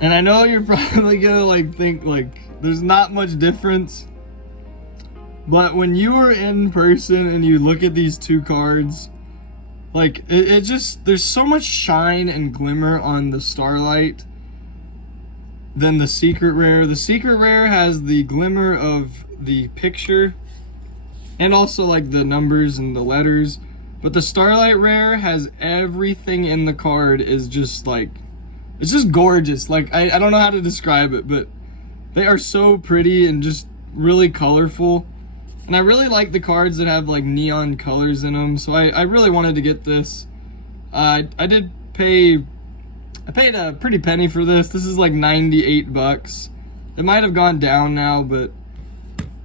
And I know you're probably gonna like think like there's not much difference. But when you are in person and you look at these 2 cards, like it just, there's so much shine and glimmer on the Starlight than the secret rare. The secret rare has the glimmer of the picture and also like the numbers and the letters. But the Starlight rare has everything in the card is just like, it's just gorgeous. Like I don't know how to describe it, but they are so pretty and just really colorful. And I really like the cards that have like neon colors in them, so I really wanted to get this. I paid a pretty penny for this. This is like 98 bucks. It might have gone down now, but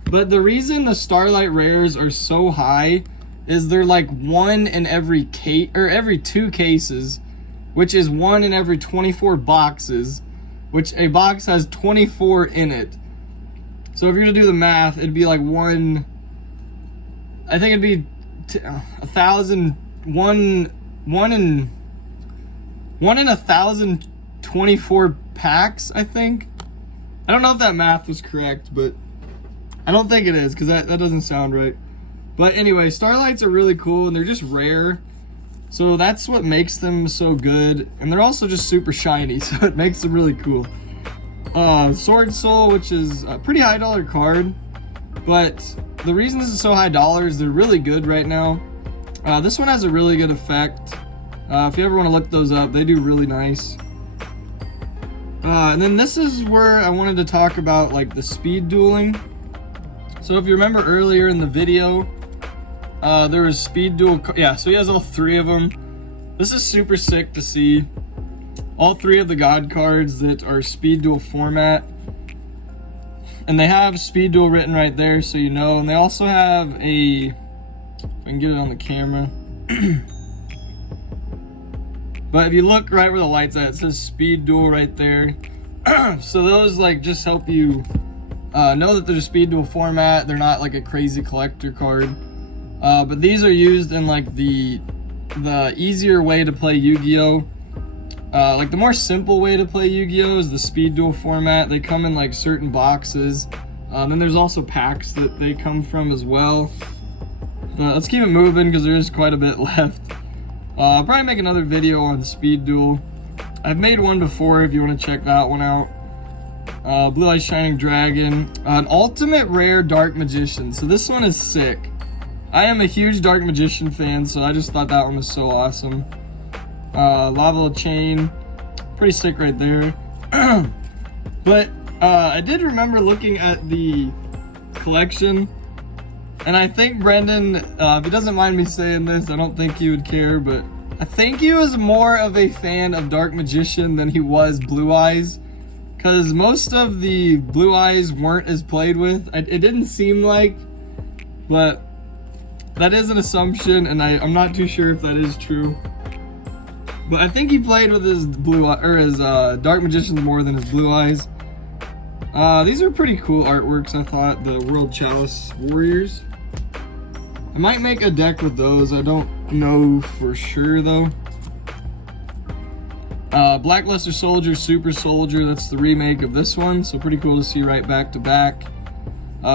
the reason the Starlight rares are so high is they're like 1 in every case, or every 2 cases, which is 1 in every 24 boxes, which a box has 24 in it. So if you're to do the math, it'd be like I think it'd be 1,000, 1 in 1,024 packs, I think. I don't know if that math was correct, but I don't think it is, because that doesn't sound right. But anyway, Starlights are really cool, and they're just rare. So that's what makes them so good. And they're also just super shiny, so it makes them really cool. Sword Soul, which is a pretty high dollar card. But the reason this is so high dollars, they're really good right now. This one has a really good effect. If you ever want to look those up, they do really nice. And then this is where I wanted to talk about like the speed dueling. So if you remember earlier in the video, there was speed duel. Yeah, so he has all 3 of them. This is super sick to see. All 3 of the god cards that are speed duel format. And they have speed duel written right there, so you know. And they also have a, if I can get it on the camera. But if you look right where the light's at, it says speed duel right there. So those like just help you know that they're a speed duel format. They're not like a crazy collector card. But these are used in like the easier way to play Yu-Gi-Oh! Like the more simple way to play Yu-Gi-Oh! Is the speed duel format. They come in like certain boxes. Then there's also packs that they come from as well. Let's keep it moving because there is quite a bit left. I'll probably make another video on speed duel. I've made one before if you want to check that one out. Blue Eyes Shining Dragon. An ultimate rare Dark Magician. So this one is sick. I am a huge Dark Magician fan, so I just thought that one was so awesome. Lava Chain, pretty sick right there. But I did remember looking at the collection, and I think Brendon, if he doesn't mind me saying this, I don't think he would care, but I think he was more of a fan of Dark Magician than he was Blue Eyes, because most of the Blue Eyes weren't as played with. It didn't seem like, but that is an assumption, and I'm not too sure if that is true. But I think he played with his Dark Magician more than his Blue Eyes. These are pretty cool artworks, I thought. The World Chalice Warriors. I might make a deck with those. I don't know for sure though. Blackluster Soldier, Super Soldier. That's the remake of this one, so pretty cool to see right back to back.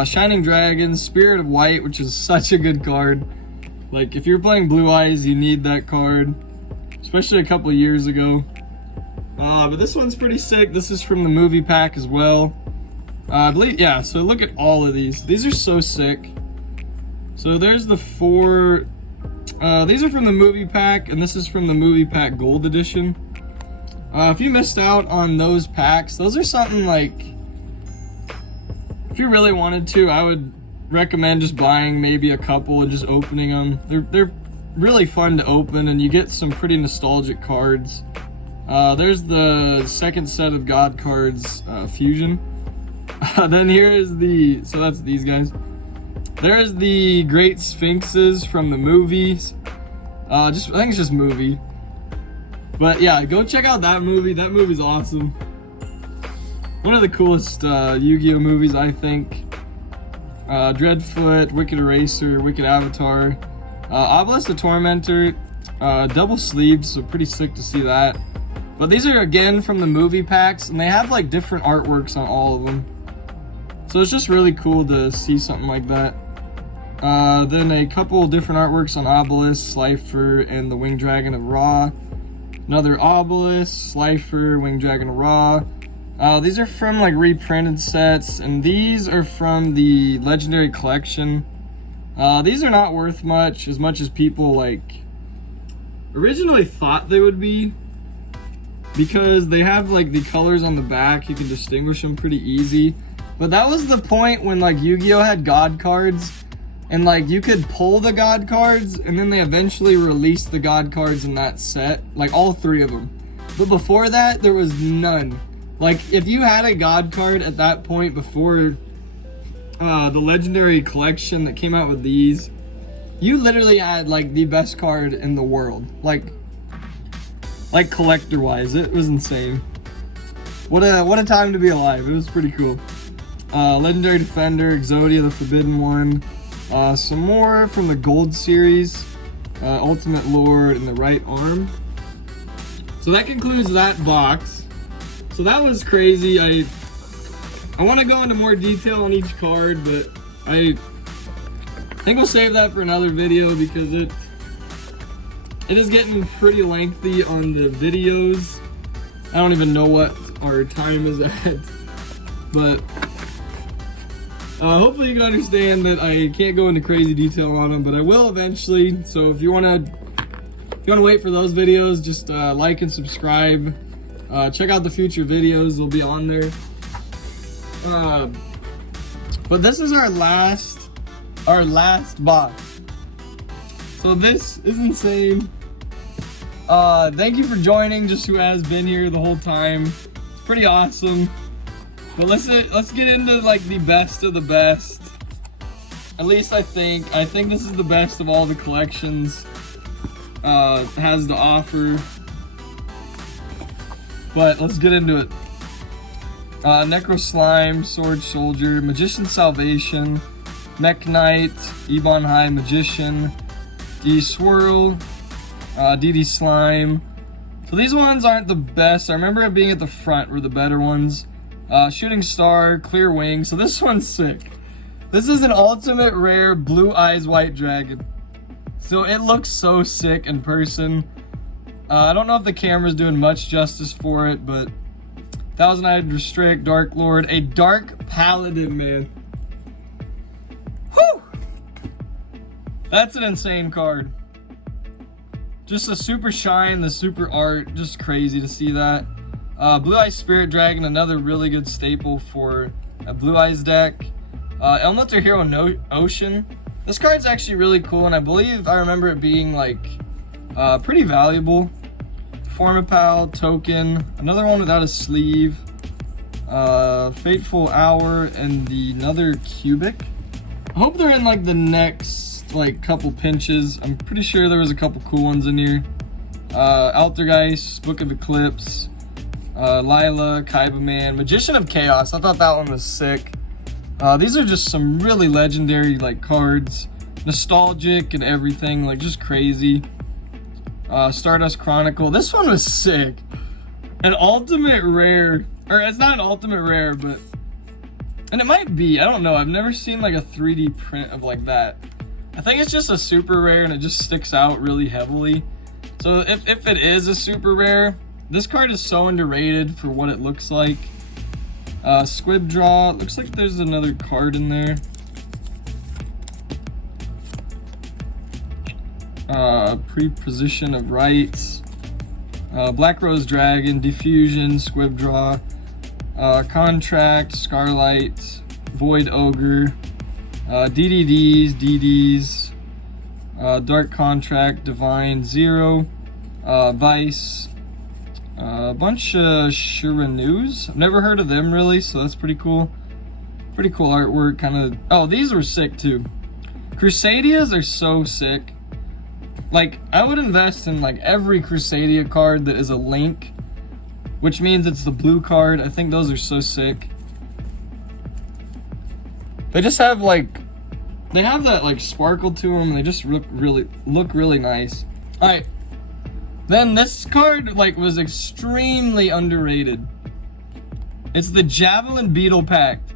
Shining Dragon, Spirit of White, which is such a good card. Like, if you're playing Blue Eyes, you need that card, especially a couple of years ago. But this one's pretty sick. This is from the movie pack as well. I believe, yeah, so look at all of these. These are so sick. So there's the 4, these are from the movie pack, and this is from the movie pack Gold Edition. If you missed out on those packs, those are something like, if you really wanted to, I would recommend just buying maybe a couple and just opening them. They're really fun to open, and you get some pretty nostalgic cards. There's the second set of God cards, Fusion. Then here is the, so that's these guys. There's the Great Sphinxes from the movies. I think it's just movie. But yeah, go check out that movie. That movie's awesome. One of the coolest Yu-Gi-Oh movies, I think. Dreadfoot, Wicked Eraser, Wicked Avatar. Obelisk the Tormentor, double sleeved, so pretty sick to see that. But these are again from the movie packs, and they have like different artworks on all of them. So it's just really cool to see something like that. Then a couple different artworks on Obelisk, Slifer, and the Winged Dragon of Ra. Another Obelisk, Slifer, Winged Dragon of Ra. These are from like reprinted sets, and these are from the Legendary Collection. These are not worth much as people like originally thought they would be, because they have like the colors on the back. You can distinguish them pretty easy. But that was the point when like Yu-Gi-Oh had God cards, and like you could pull the God cards, and then they eventually released the God cards in that set, like all 3 of them. But before that, there was none. Like, if you had a God card at that point before the Legendary Collection that came out with these, you literally had like the best card in the world. Like collector wise, it was insane. What a time to be alive. It was pretty cool. Legendary Defender, Exodia the Forbidden One, some more from the Gold series, Ultimate Lord, and the Right Arm. So that concludes that box. So that was crazy. I want to go into more detail on each card, but I think we'll save that for another video, because it is getting pretty lengthy on the videos. I don't even know what our time is at, but hopefully you can understand that I can't go into crazy detail on them, but I will eventually. So if you wanna wait for those videos, just like and subscribe. Check out the future videos; they'll be on there. But this is our last box. So this is insane. Thank you for joining, just who has been here the whole time. It's pretty awesome. But let's get into like the best of the best. At least I think this is the best of all the collections has to offer. But let's get into it. Necro Slime, Sword Soldier, Magician Salvation, Mech Knight, Ebon High Magician, D Swirl, DD Slime. So these ones aren't the best. I remember it being at the front were the better ones. Shooting Star, Clear Wing. So this one's sick. This is an ultimate rare Blue Eyes White Dragon. So it looks so sick in person. I don't know if the camera's doing much justice for it, but Thousand-Eyed Restrict, Dark Lord, a Dark Paladin, man. Whew! That's an insane card. Just the super shine, the super art, just crazy to see that. Blue Eyes Spirit Dragon, another really good staple for a Blue Eyes deck. Elemental Hero Ocean. This card's actually really cool, and I believe I remember it being like pretty valuable. Formapal token, another one without a sleeve. Fateful Hour, and another Cubic. I hope they're in like the next like couple pinches. I'm pretty sure there was a couple cool ones in here. Altergeist, Book of Eclipse, Lila, Kaiba Man, Magician of Chaos. I thought that one was sick. These are just some really legendary like cards, nostalgic and everything, like just crazy. Stardust Chronicle. This one was sick. An ultimate rare, or it's not an ultimate rare, but, and it might be, I don't know. I've never seen like a 3D print of like that. I think it's just a super rare and it just sticks out really heavily. So if it is a super rare, this card is so underrated for what it looks like. Squib Draw, looks like there's another card in there. Preposition of Rights, Black Rose Dragon, Diffusion, Squib Draw, Contract, Scarlight, Void Ogre, DDs, Dark Contract, Divine, Zero, Vice, a bunch of Shiranews. I've never heard of them really, so that's pretty cool. Pretty cool artwork, kind of. Oh, these were sick too. Crusadias are so sick. Like, I would invest in like every Crusadia card that is a link, which means it's the blue card. I think those are so sick. They just have like, they have that like sparkle to them. They just look really nice. All right, then this card like was extremely underrated. It's the Javelin Beetle Pact.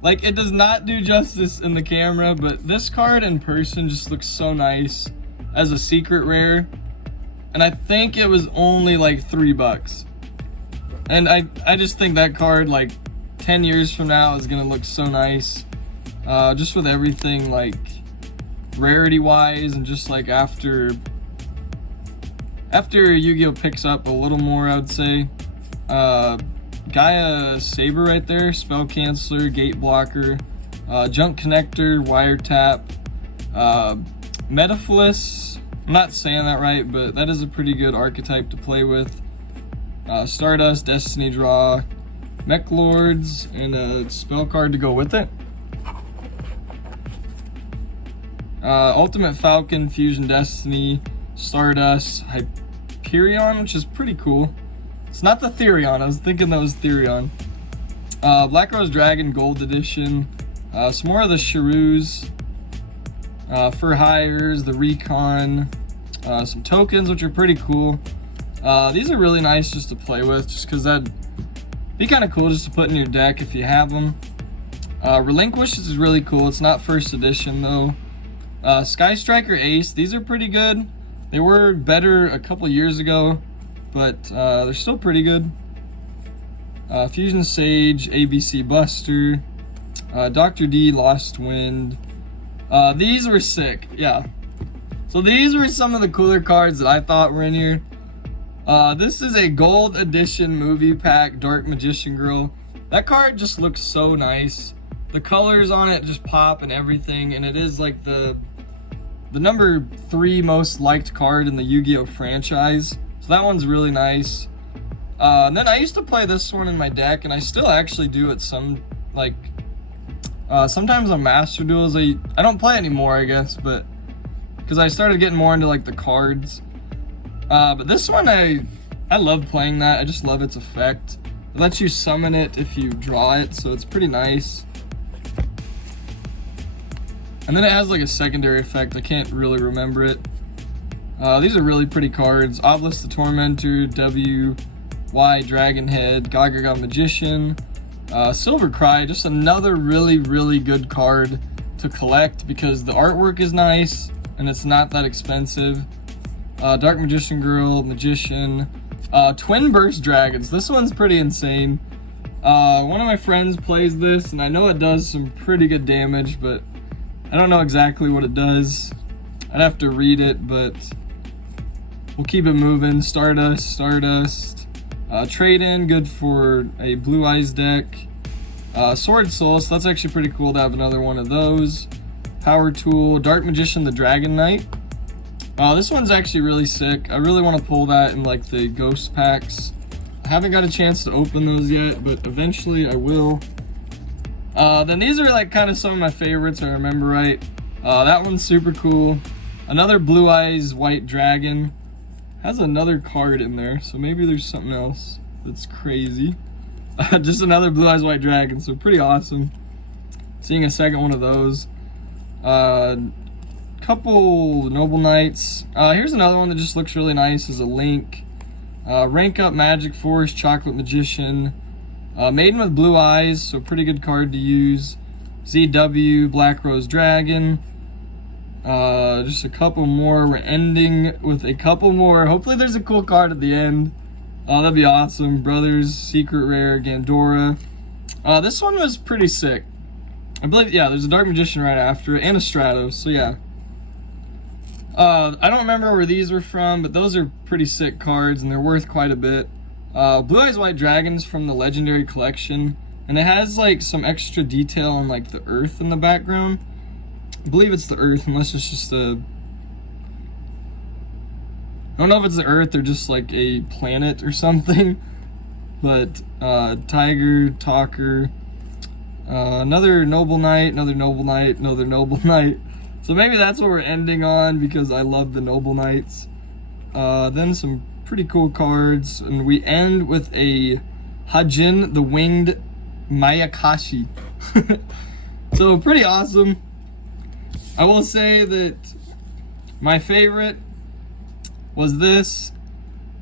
Like, it does not do justice in the camera, but this card in person just looks so nice as a secret rare, and I think it was only like $3. And I just think that card like 10 years from now is gonna look so nice, just with everything like rarity wise, and just like after Yu-Gi-Oh picks up a little more, I would say. Gaia Saber right there, Spell Canceller, Gate Blocker, Junk Connector, Wiretap, Metaphyllis, I'm not saying that right, but that is a pretty good archetype to play with. Stardust, Destiny Draw, Mech Lords, and a spell card to go with it. Ultimate Falcon, Fusion Destiny, Stardust, Hyperion, which is pretty cool. It's not the Therion, I was thinking that was Therion. Black Rose Dragon, Gold Edition, some more of the Shrews. For hires, the Recon, some tokens, which are pretty cool. These are really nice just to play with, just because that'd be kind of cool just to put in your deck if you have them. Relinquish is really cool. It's not first edition though. Sky Striker Ace, these are pretty good. They were better a couple years ago, but they're still pretty good. Fusion Sage, ABC Buster, Dr. D, Lost Wind. These were sick, yeah. So these were some of the cooler cards that I thought were in here. This is a gold edition movie pack, Dark Magician Girl. That card just looks so nice. The colors on it just pop and everything, and it is like the number 3 most liked card in the Yu-Gi-Oh franchise. So that one's really nice. And then I used to play this one in my deck, and I still actually do at some, like, sometimes on Master Duels. I don't play anymore, I guess, but because I started getting more into like the cards. But this one, I love playing that. I just love its effect. It lets you summon it if you draw it, so it's pretty nice. And then it has like a secondary effect. I can't really remember it. These are really pretty cards. Obelisk the Tormentor, W.Y. Dragonhead, Gaga Magician, Silver Cry, just another really good card to collect because the artwork is nice and it's not that expensive. Dark Magician Girl, Magician, Twin Burst Dragons. This one's pretty insane. One of my friends plays this, and I know it does some pretty good damage, but I don't know exactly what it does. I'd have to read it, but we'll keep it moving. Stardust, Trade-in, good for a Blue Eyes deck. Sword Soul, so that's actually pretty cool to have another one of those. Power Tool, Dark Magician, the Dragon Knight. This one's actually really sick. I really want to pull that in like the ghost packs. I haven't got a chance to open those yet, but eventually I will. Then these are like kind of some of my favorites, I remember right. That one's super cool. Another Blue Eyes White Dragon. Has another card in there, so maybe there's something else that's crazy. Just another Blue Eyes White Dragon, so pretty awesome. Seeing a second one of those. Couple Noble Knights. Here's another one that just looks really nice as a Link. Rank Up Magic Force, Chocolate Magician. Maiden with Blue Eyes, so pretty good card to use. ZW, Black Rose Dragon. Just a couple more. We're ending with a couple more. Hopefully there's a cool card at the end. That'd be awesome. Brothers, Secret Rare, Gandora. This one was pretty sick. I believe, yeah, there's a Dark Magician right after it, and a Stratos, so yeah. I don't remember where these were from, but those are pretty sick cards, and they're worth quite a bit. Blue Eyes White Dragons from the Legendary Collection, and it has, like, some extra detail on, like, the Earth in the background. I believe it's the Earth, unless it's just a... I don't know if it's the Earth or just, like, a planet or something. But, Tiger, Talker... another Noble Knight, another Noble Knight, another Noble Knight. So maybe that's what we're ending on because I love the Noble Knights. Then some pretty cool cards. And we end with a Hajin, the Winged Mayakashi. So pretty awesome. I will say that my favorite was this.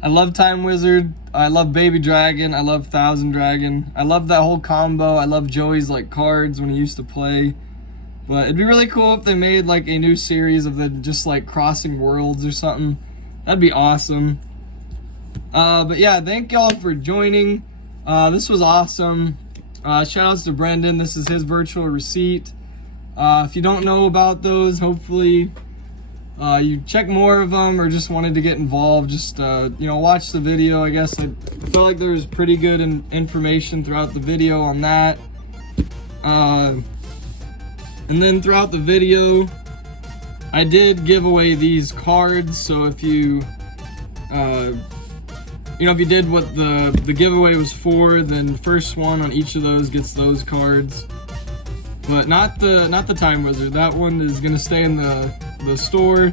I love Time Wizard. I love Baby Dragon. I love Thousand Dragon. I love that whole combo. I love Joey's like cards when he used to play. But it'd be really cool if they made like a new series of them just like crossing worlds or something. That'd be awesome. But yeah, thank y'all for joining. This was awesome. Shout outs to Brendon. This is his virtual receipt. If you don't know about those, hopefully you check more of them or just wanted to get involved, just you know, watch the video. I guess I felt like there was pretty good information throughout the video on that. And then throughout the video I did give away these cards, so if you you know, if you did what the giveaway was for, then the first one on each of those gets those cards. But not the Time Wizard. That one is gonna stay in the store.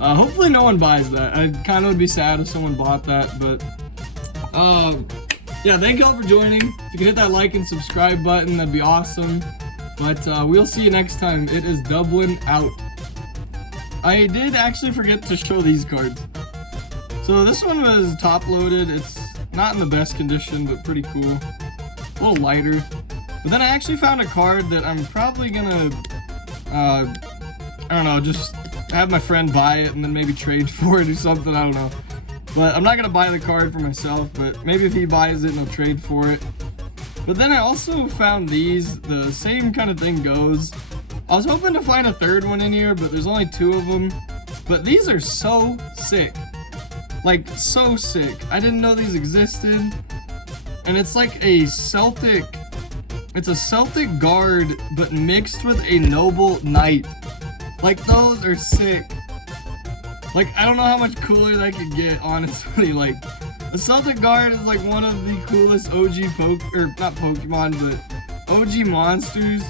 Hopefully no one buys that. I kind of would be sad if someone bought that, but yeah, thank y'all for joining. If you could hit that like and subscribe button, that'd be awesome. But we'll see you next time. It is Dublin out. I did actually forget to show these cards. So this one was top loaded. It's not in the best condition, but pretty cool. A little lighter. But then I actually found a card that I'm probably gonna, I don't know, just have my friend buy it and then maybe trade for it or something, I don't know. But I'm not gonna buy the card for myself, but maybe if he buys it and I'll trade for it. But then I also found these, the same kind of thing goes. I was hoping to find a third one in here, but there's only 2 of them. But these are so sick. Like, so sick. I didn't know these existed. And it's like a Celtic... It's a Celtic guard, but mixed with a Noble Knight. Like, those are sick. Like, I don't know how much cooler that could get, honestly. Like, the Celtic guard is like one of the coolest OG not Pokemon, but OG monsters.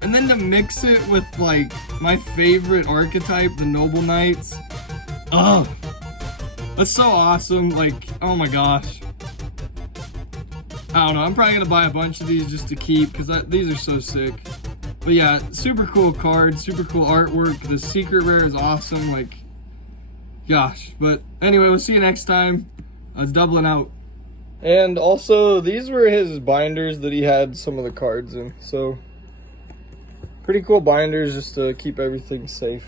And then to mix it with, like, my favorite archetype, the Noble Knights. Ugh. That's so awesome. Like, oh my gosh. I don't know, I'm probably gonna buy a bunch of these just to keep, because these are so sick. But yeah, super cool card, super cool artwork. The secret rare is awesome, like, gosh. But anyway, we'll see you next time. It's Dublin out. And also, these were his binders that he had some of the cards in, so pretty cool binders just to keep everything safe.